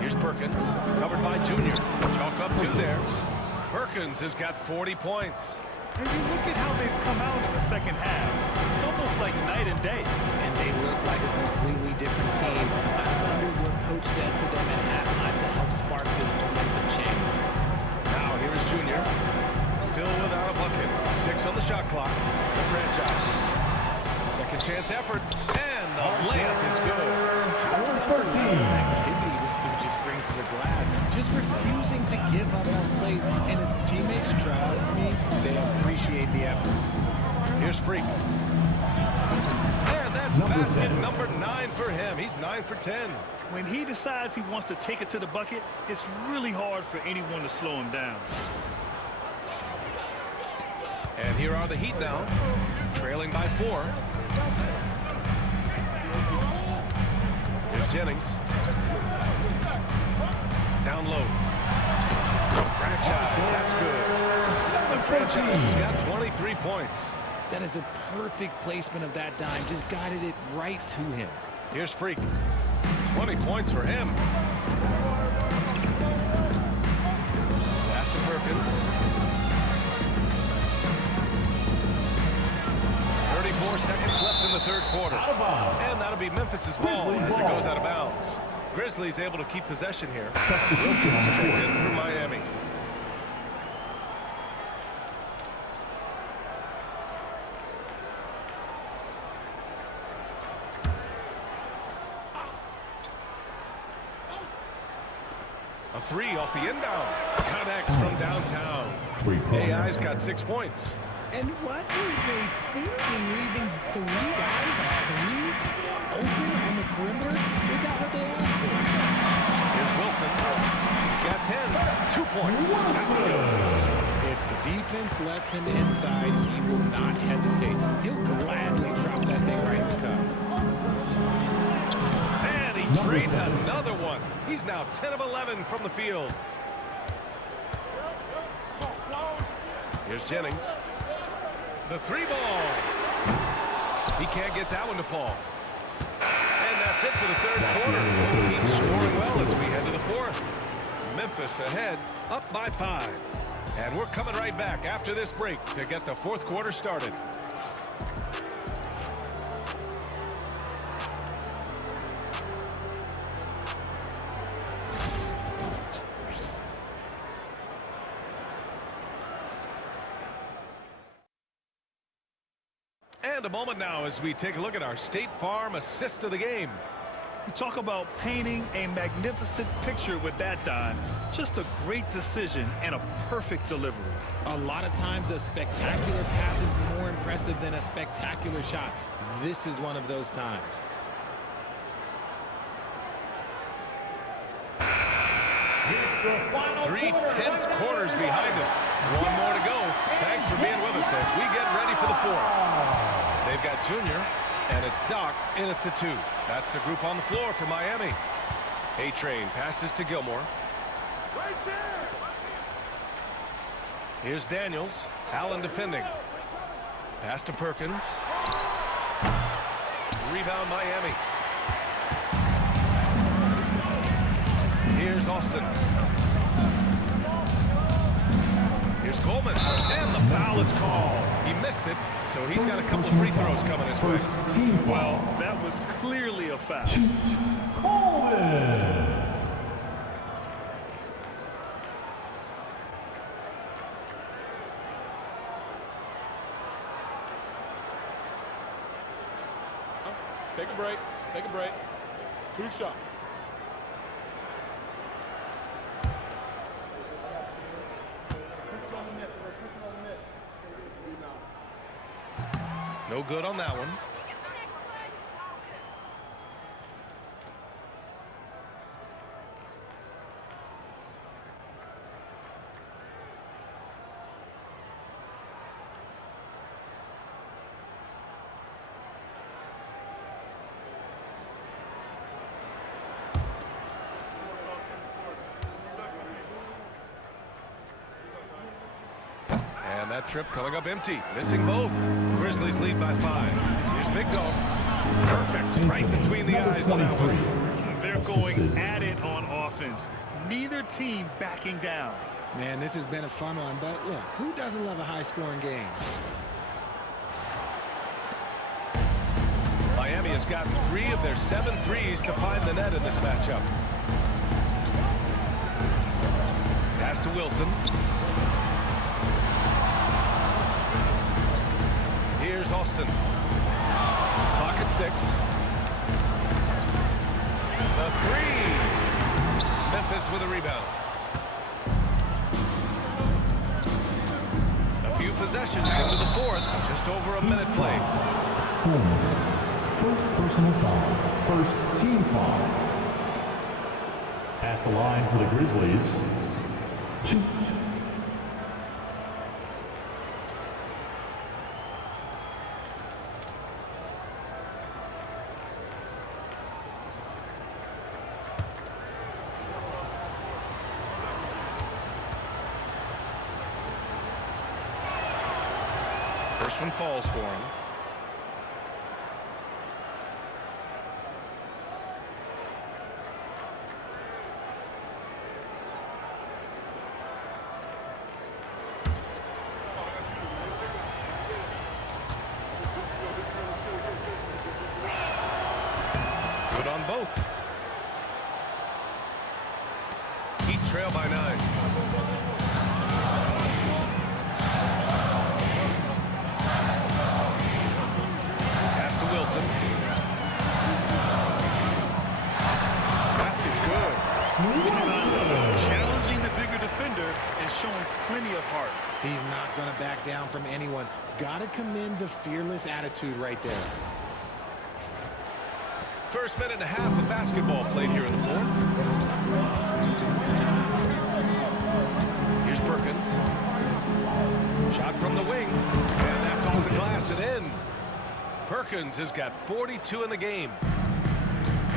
Here's Perkins, covered by Junior. Chalk up 2 there. Perkins has got 40 points. And you look at how they've come out in the second half. It's almost like night and day. And they look like a completely different team. I wonder what coach said to them at halftime to help spark this momentum change. Now here's Junior. Still without a bucket. 6 on the shot clock. The franchise. Second chance effort. And the layup is good. Activity this dude just brings to the glass. Just refusing to give up on plays. And his teammates, trust me, they appreciate the effort. Here's Freak. And that's basket number 9 for him. He's 9 for 10. When he decides he wants to take it to the bucket, it's really hard for anyone to slow him down. And here are the Heat now, trailing by 4. Here's Jennings. Down low. The franchise, that's good. The franchise has got 23 points. That is a perfect placement of that dime. Just guided it right to him. Here's Freak. 20 points for him. Pass to Perkins. 34 seconds left in the third quarter. And that'll be Memphis's ball as it goes out of bounds. Grizzlies able to keep possession here. Wilson's checked in for Miami. A 3 off the inbound. Connects from downtown. AI's got 6 points. And what were they thinking, leaving 3 guys at 3 open on the perimeter? They got what they asked for. Here's Wilson. He's got 10. 2 points. If the defense lets him inside, he will not hesitate. He'll gladly drop that thing right in the cup. And he trades another one. He's now 10 of 11 from the field. Here's Jennings. The 3 ball. He can't get that one to fall. And that's it for the third quarter. Both teams scoring well as we head to the fourth. Memphis ahead, up by 5. And we're coming right back after this break to get the fourth quarter started. And a moment now as we take a look at our State Farm assist of the game. You talk about painting a magnificent picture with that dime. Just a great decision and a perfect delivery. A lot of times a spectacular pass is more impressive than a spectacular shot. This is one of those times. the final 3 tense quarters behind us. One more to go. Thanks for being with us as we get ready for the fourth. They've got Junior, and it's Doc in at the 2. That's the group on the floor for Miami. A-Train passes to Gilmore. Right there. Here's Daniels. Allen defending. Pass to Perkins. Rebound Miami. Here's Austin. Here's Coleman. And the foul is called. He missed it, so he's got a couple free throws coming his way. Well, that was clearly a foul. Coleman. Take a break. Take a break. 2 shots. No good on that one. And that trip coming up empty. Missing both. Grizzlies lead by 5. Here's Big Dog. Perfect. Right between the eyes on that one. They're going at it on offense. Neither team backing down. Man, this has been a fun one, but look, who doesn't love a high-scoring game? Miami has gotten 3 of their 7 threes to find the net in this matchup. Pass to Wilson. Here's Austin. Clock at 6. The 3. Memphis with a rebound. A few possessions into the fourth. Just over a minute played. First personal foul. First team foul. At the line for the Grizzlies. 2. First one falls for him. Good on both. Heat trail by 9. Wilson. Basket's good. Challenging the bigger defender and showing plenty of heart. He's not going to back down from anyone. Got to commend the fearless attitude right there. First minute and a half of basketball played here in the fourth. Here's Perkins. Shot from the wing. And that's off the glass and in. Perkins has got 42 in the game.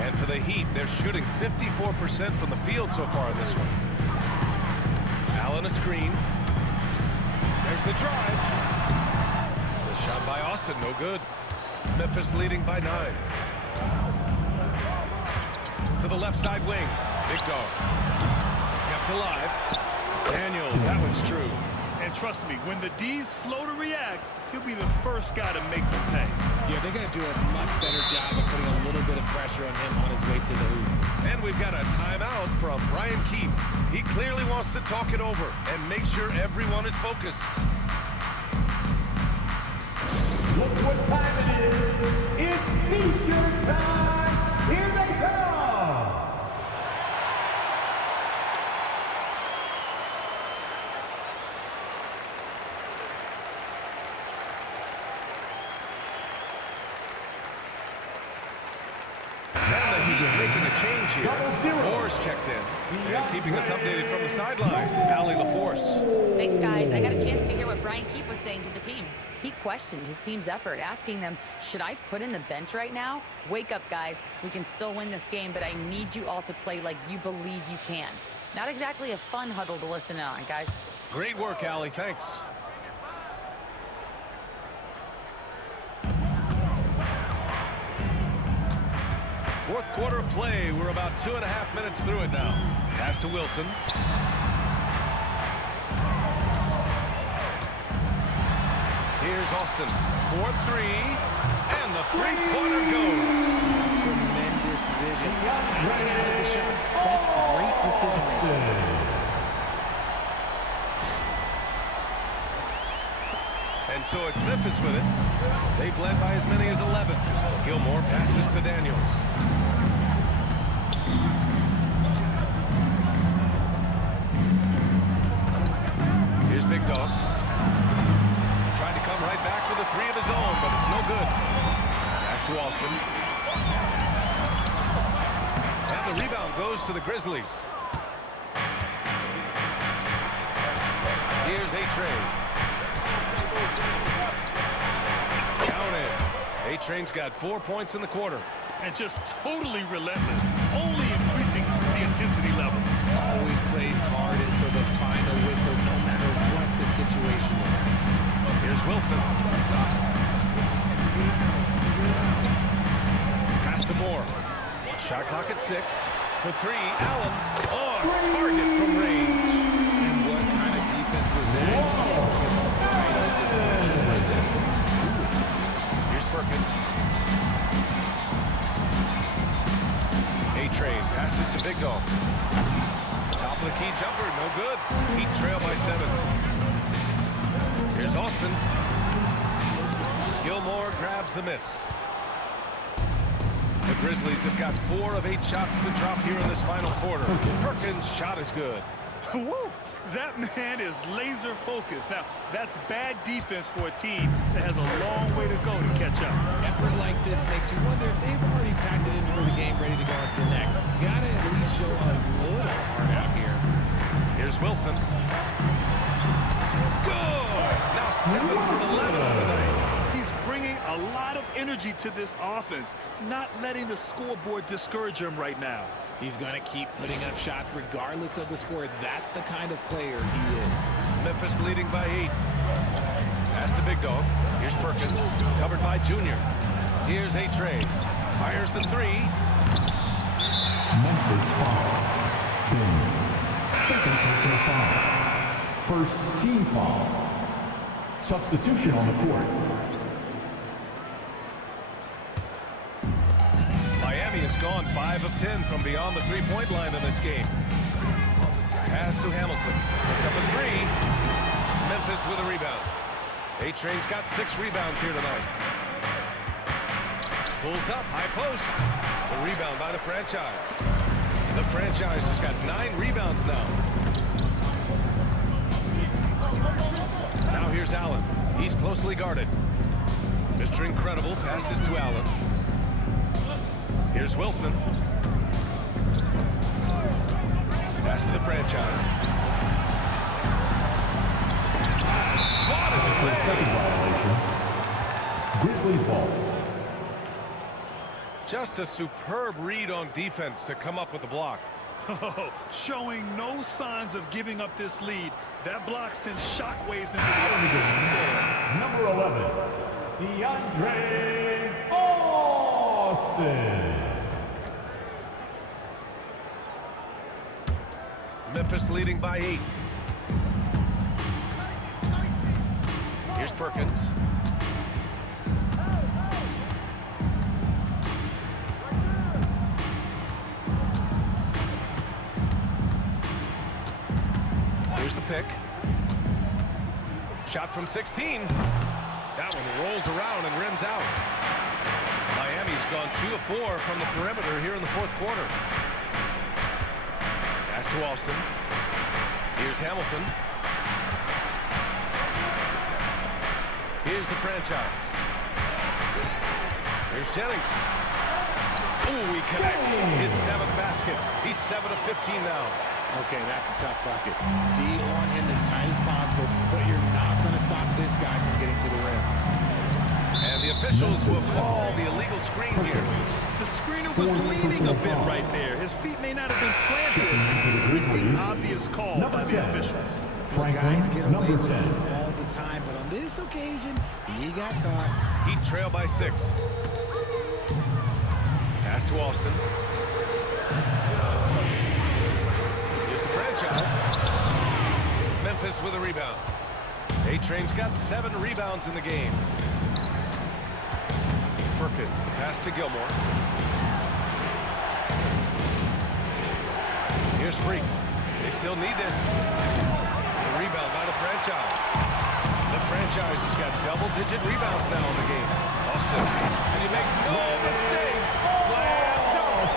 And for the Heat, they're shooting 54% from the field so far in this one. Allen a screen. There's the drive. The shot by Austin, no good. Memphis leading by 9. To the left side wing. Big Dog. Kept alive. Daniels, that one's true. And trust me, when the D's slow to react, he'll be the first guy to make them pay. Yeah, they're going to do a much better job of putting a little bit of pressure on him on his way to the hoop. And we've got a timeout from Brian Keefe. He clearly wants to talk it over and make sure everyone is focused. Look what time it is. It's T-shirt time. Here they come. And the Heat make expecting a change here. Moore's checked in and keeping us updated from the sideline. Allie LaForce. Thanks, guys. I got a chance to hear what Brian Keefe was saying to the team. He questioned his team's effort, asking them, should I put in the bench right now? Wake up, guys. We can still win this game, but I need you all to play like you believe you can. Not exactly a fun huddle to listen in on, guys. Great work, Allie. Thanks. Fourth quarter of play. We're about 2.5 minutes through it now. Pass to Wilson. Here's Austin for three, and the three-pointer goes. Tremendous vision. Passing out of the shot. That's great decision making. And so it's Memphis with it. They've led by as many as 11. Gilmore passes to Daniels. Here's Big Dog. Tried to come right back with a three of his own, but it's no good. Pass to Austin. And the rebound goes to the Grizzlies. Here's A-Train. Count it. A-Train's got 4 points in the quarter. And just totally relentless, only increasing the intensity level. Always plays hard until the final whistle, no matter what the situation is. Here's Wilson. Pass to Moore. Shot clock at 6. For three, Allen. Oh, target from range. And what kind of defense was that? Here's Perkins. A-Train passes to Big Dog. Top of the key jumper, no good. Heat trail by 7. Here's Austin. Gilmore grabs the miss. The Grizzlies have got 4 of 8 shots to drop here in this final quarter. Perkins' shot is good. Woo! That man is laser focused. Now, that's bad defense for a team that has a long way to go to catch up. Effort like this makes you wonder if they've already packed it in for the game, ready to go on to the next. Gotta at least show a little heart out here. Here's Wilson. Good! Now 7 from 11 on the night. He's bringing a lot of energy to this offense, not letting the scoreboard discourage him right now. He's going to keep putting up shots regardless of the score. That's the kind of player he is. Memphis leading by 8. Pass to Big Dog. Here's Perkins, covered by Junior. Here's A-Train. Fires the 3. Memphis foul. Boom. Second personal foul. First team foul. Substitution on the court. Miami has gone 5 of 10 from beyond the three-point line in this game. Pass to Hamilton. Puts up a 3. Memphis with a rebound. A-Train's got 6 rebounds here tonight. Pulls up, high post. The rebound by the franchise. The franchise has got 9 rebounds now. Now here's Allen. He's closely guarded. Mr. Incredible passes to Allen. Here's Wilson. Pass to the franchise. Second violation. Grizzlies ball. Just a superb read on defense to come up with the block. Oh, showing no signs of giving up this lead. That block sends shockwaves into the opposition. Number 11, DeAndre Austin. Memphis leading by 8. Here's Perkins. Here's the pick. Shot from 16. That one rolls around and rims out. Miami's gone 2 of 4 from the perimeter here in the fourth quarter. Pass to Austin. Here's Hamilton. Here's the franchise. Here's Jennings. Ooh, he connects. His 7th basket. He's 7 of 15 now. Okay, that's a tough bucket. D on him as tight as possible, but you're not going to stop this guy from getting to the rim. And the officials will call the illegal screen here. The screener was leaning a bit right there. His feet may not have been planted. Pretty obvious call by the officials. Guys get away with 10. this all the time, but on this occasion, he got caught. Heat trail by 6. Pass to Austin. Here's the franchise. Memphis with a rebound. A-Train's got 7 rebounds in the game. Perkins, the pass to Gilmore. Here's Freak. They still need this. The rebound by the franchise. The franchise has got double-digit rebounds now in the game. Austin, and he makes no mistake. Slam dunk.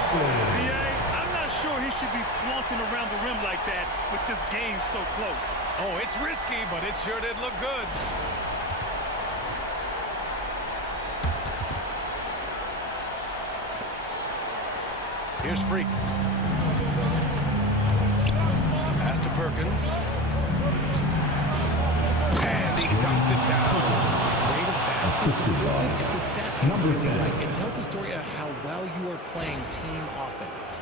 BA, I'm not sure he should be flaunting around the rim like that with this game so close. Oh, it's risky, but it sure did look good. Here's Freak. Pass to Perkins. And he dunks it down. Creative basket. It's a system. It's a stat. Number 10. Like, it tells the story of how well you are playing team offense.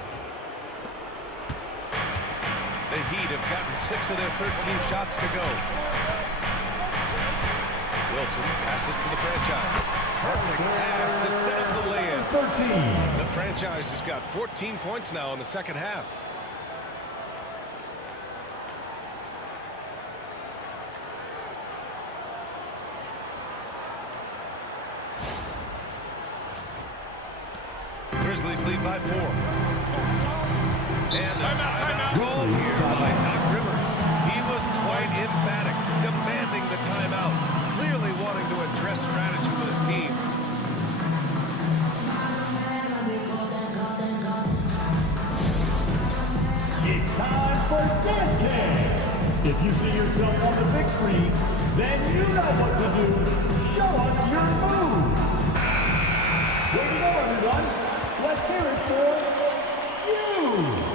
The Heat have gotten 6 of their 13 shots to go. Wilson passes to the franchise. Perfect pass to set up the lay-in. 13. The franchise has got 14 points now in the second half. Grizzlies lead by 4. And the timeout called here by Doc Rivers. He was quite emphatic, demanding the timeout, clearly wanting to address strategy with his team. It's time for Dance Cam. If you see yourself on the big screen, then you know what to do. Show us your moves. Way to go, everyone. Let's hear it for you.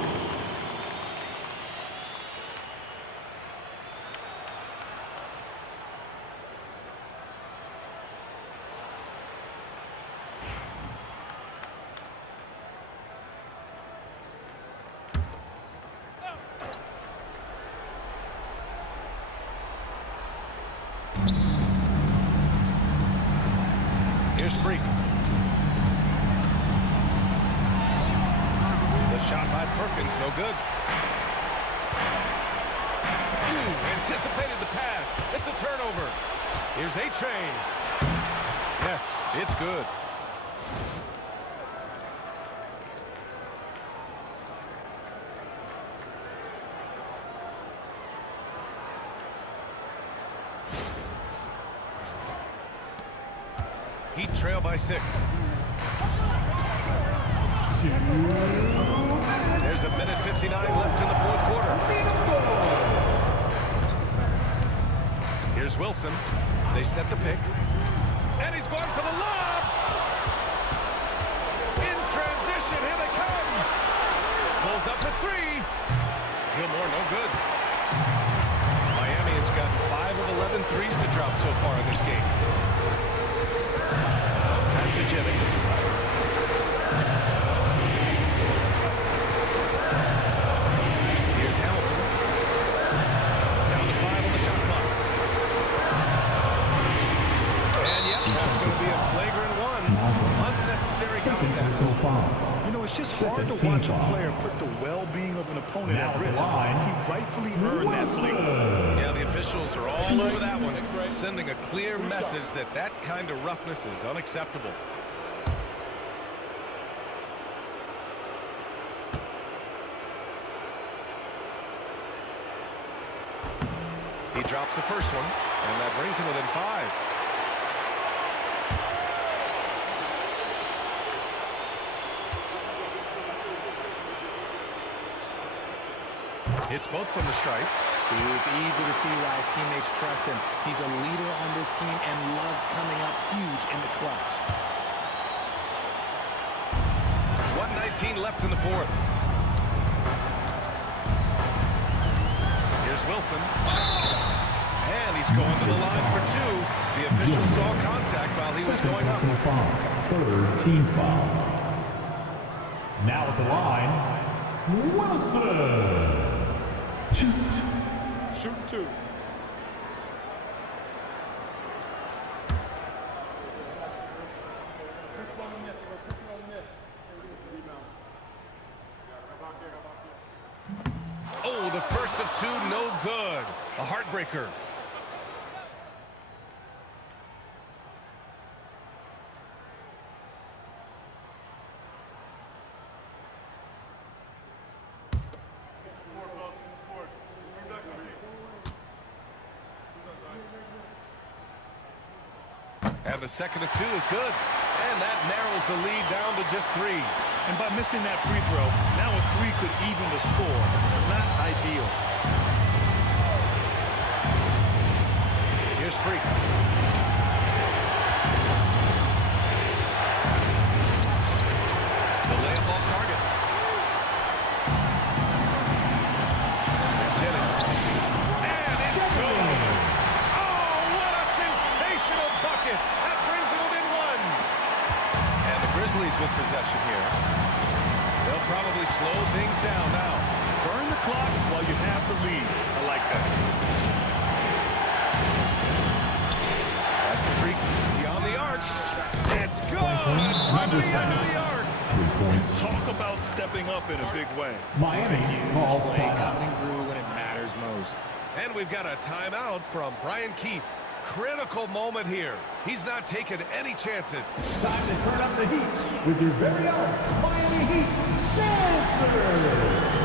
Here's Freak. The shot by Perkins, no good. Ooh, anticipated the pass. It's a turnover. Here's A-Train. Yes, it's good. Heat trail by 6. There's a minute 59 left in the fourth quarter. Here's Wilson. They set the pick. And he's going for the lob. In transition, here they come. Pulls up for 3. Gilmore, no good. Miami has gotten 5 of 11 threes to drop so far in this game. Pass to Jennings. Here's Hamilton. Down to 5 on the shot clock. And yep, that's going to be a flagrant 1. Unnecessary contact. You know, it's just hard to watch a player put the well-being of an opponent at risk. He rightfully earned that flagrant. Yeah, the officials are all over that one, sending a clear message that that kind of roughness is unacceptable. He drops the first one, and that brings him within 5. Hits both from the stripe. See, it's easy to see why his teammates trust him. He's a leader on this team and loves coming up huge in the clutch. 2:19 left in the fourth. Here's Wilson. And he's going to the line for two. The official saw contact while he was going up. Third team foul. Now at the line, Wilson. Shooting two. Oh, the first of two, no good. A heartbreaker. And the second of two is good. And that narrows the lead down to just three. And by missing that free throw, now a three could even the score. Not ideal. Here's Freak. The layup off target. There's Jennings. And it's good. Oh, what a sensational bucket. That brings it within one. And the Grizzlies with possession here. They'll probably slow things down now. Burn the clock while you have the lead. I like that. That's the Freak beyond the arc. It's good. From beyond the arc. Talk about stepping up in a big way. Miami calls Play timeout. coming through when it matters most. And we've got a timeout from Brian Keefe. Critical moment here. He's not taking any chances. Time to turn up the heat with your very own Miami Heat Dancer.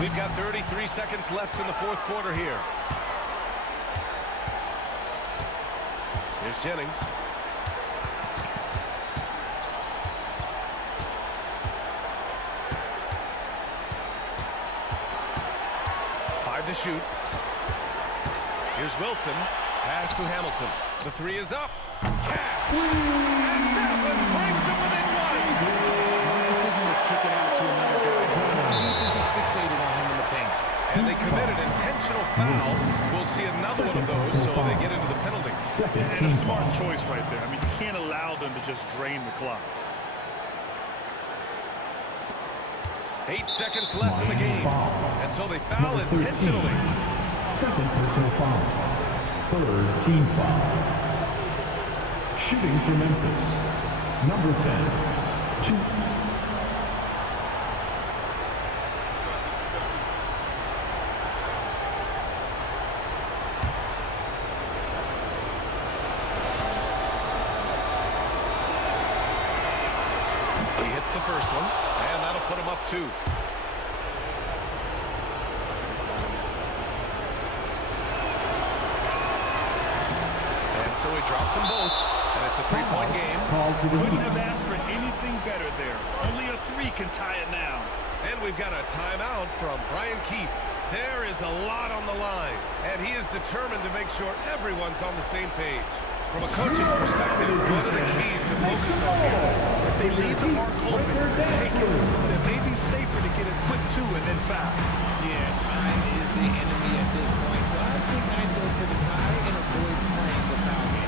We've got 33 seconds left in the fourth quarter here. Here's Jennings. Five to shoot. Here's Wilson. Pass to Hamilton. The three is up. Cash. And that one brings him within one. Smart decision to kick it out to another guy. The defense is fixated on him in the paint. And they committed intentional foul. We'll see another one of those, so they get into the penalty. And a smart choice right there. I mean, you can't allow them to just drain the clock. 8 seconds left in the game. And so they foul intentionally. Second personal foul. Third team foul. Shooting for Memphis. Number 10. Shoot. He hits the first one, and that'll put him up two. And so he drops them both, and it's a three-point game. Called for the Couldn't Heat. have asked for anything better there. Only a three can tie it now. And we've got a timeout from Brian Keefe. There is a lot on the line, and he is determined to make sure everyone's on the same page. From a coaching perspective, what are the keys to focus on here? If they leave the mark open, take it. But it may be safer to get a quick two and then foul. Yeah, time is the enemy at this point, so I think I'd go for the tie and avoid playing the foul game.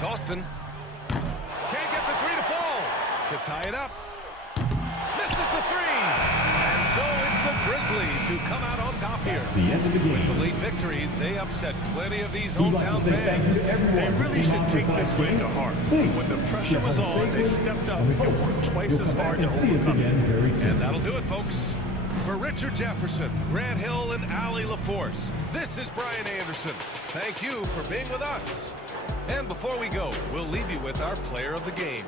Austin. Can't get the three to fall. To tie it up. misses the three. And so it's the Grizzlies who come out on top here. That's the end of the game. With the late victory, they upset plenty of these We'd like hometown to say thank fans. you to everyone They really who came should out take to this tonight's win game. to heart. Please, When the pressure get was home on, they safely, stepped up and we and hope worked twice you'll as come back hard to and see us overcome it. again very soon. And that'll do it, folks. For Richard Jefferson, Grant Hill, and Allie LaForce, this is Brian Anderson. Thank you for being with us. And before we go, we'll leave you with our player of the game.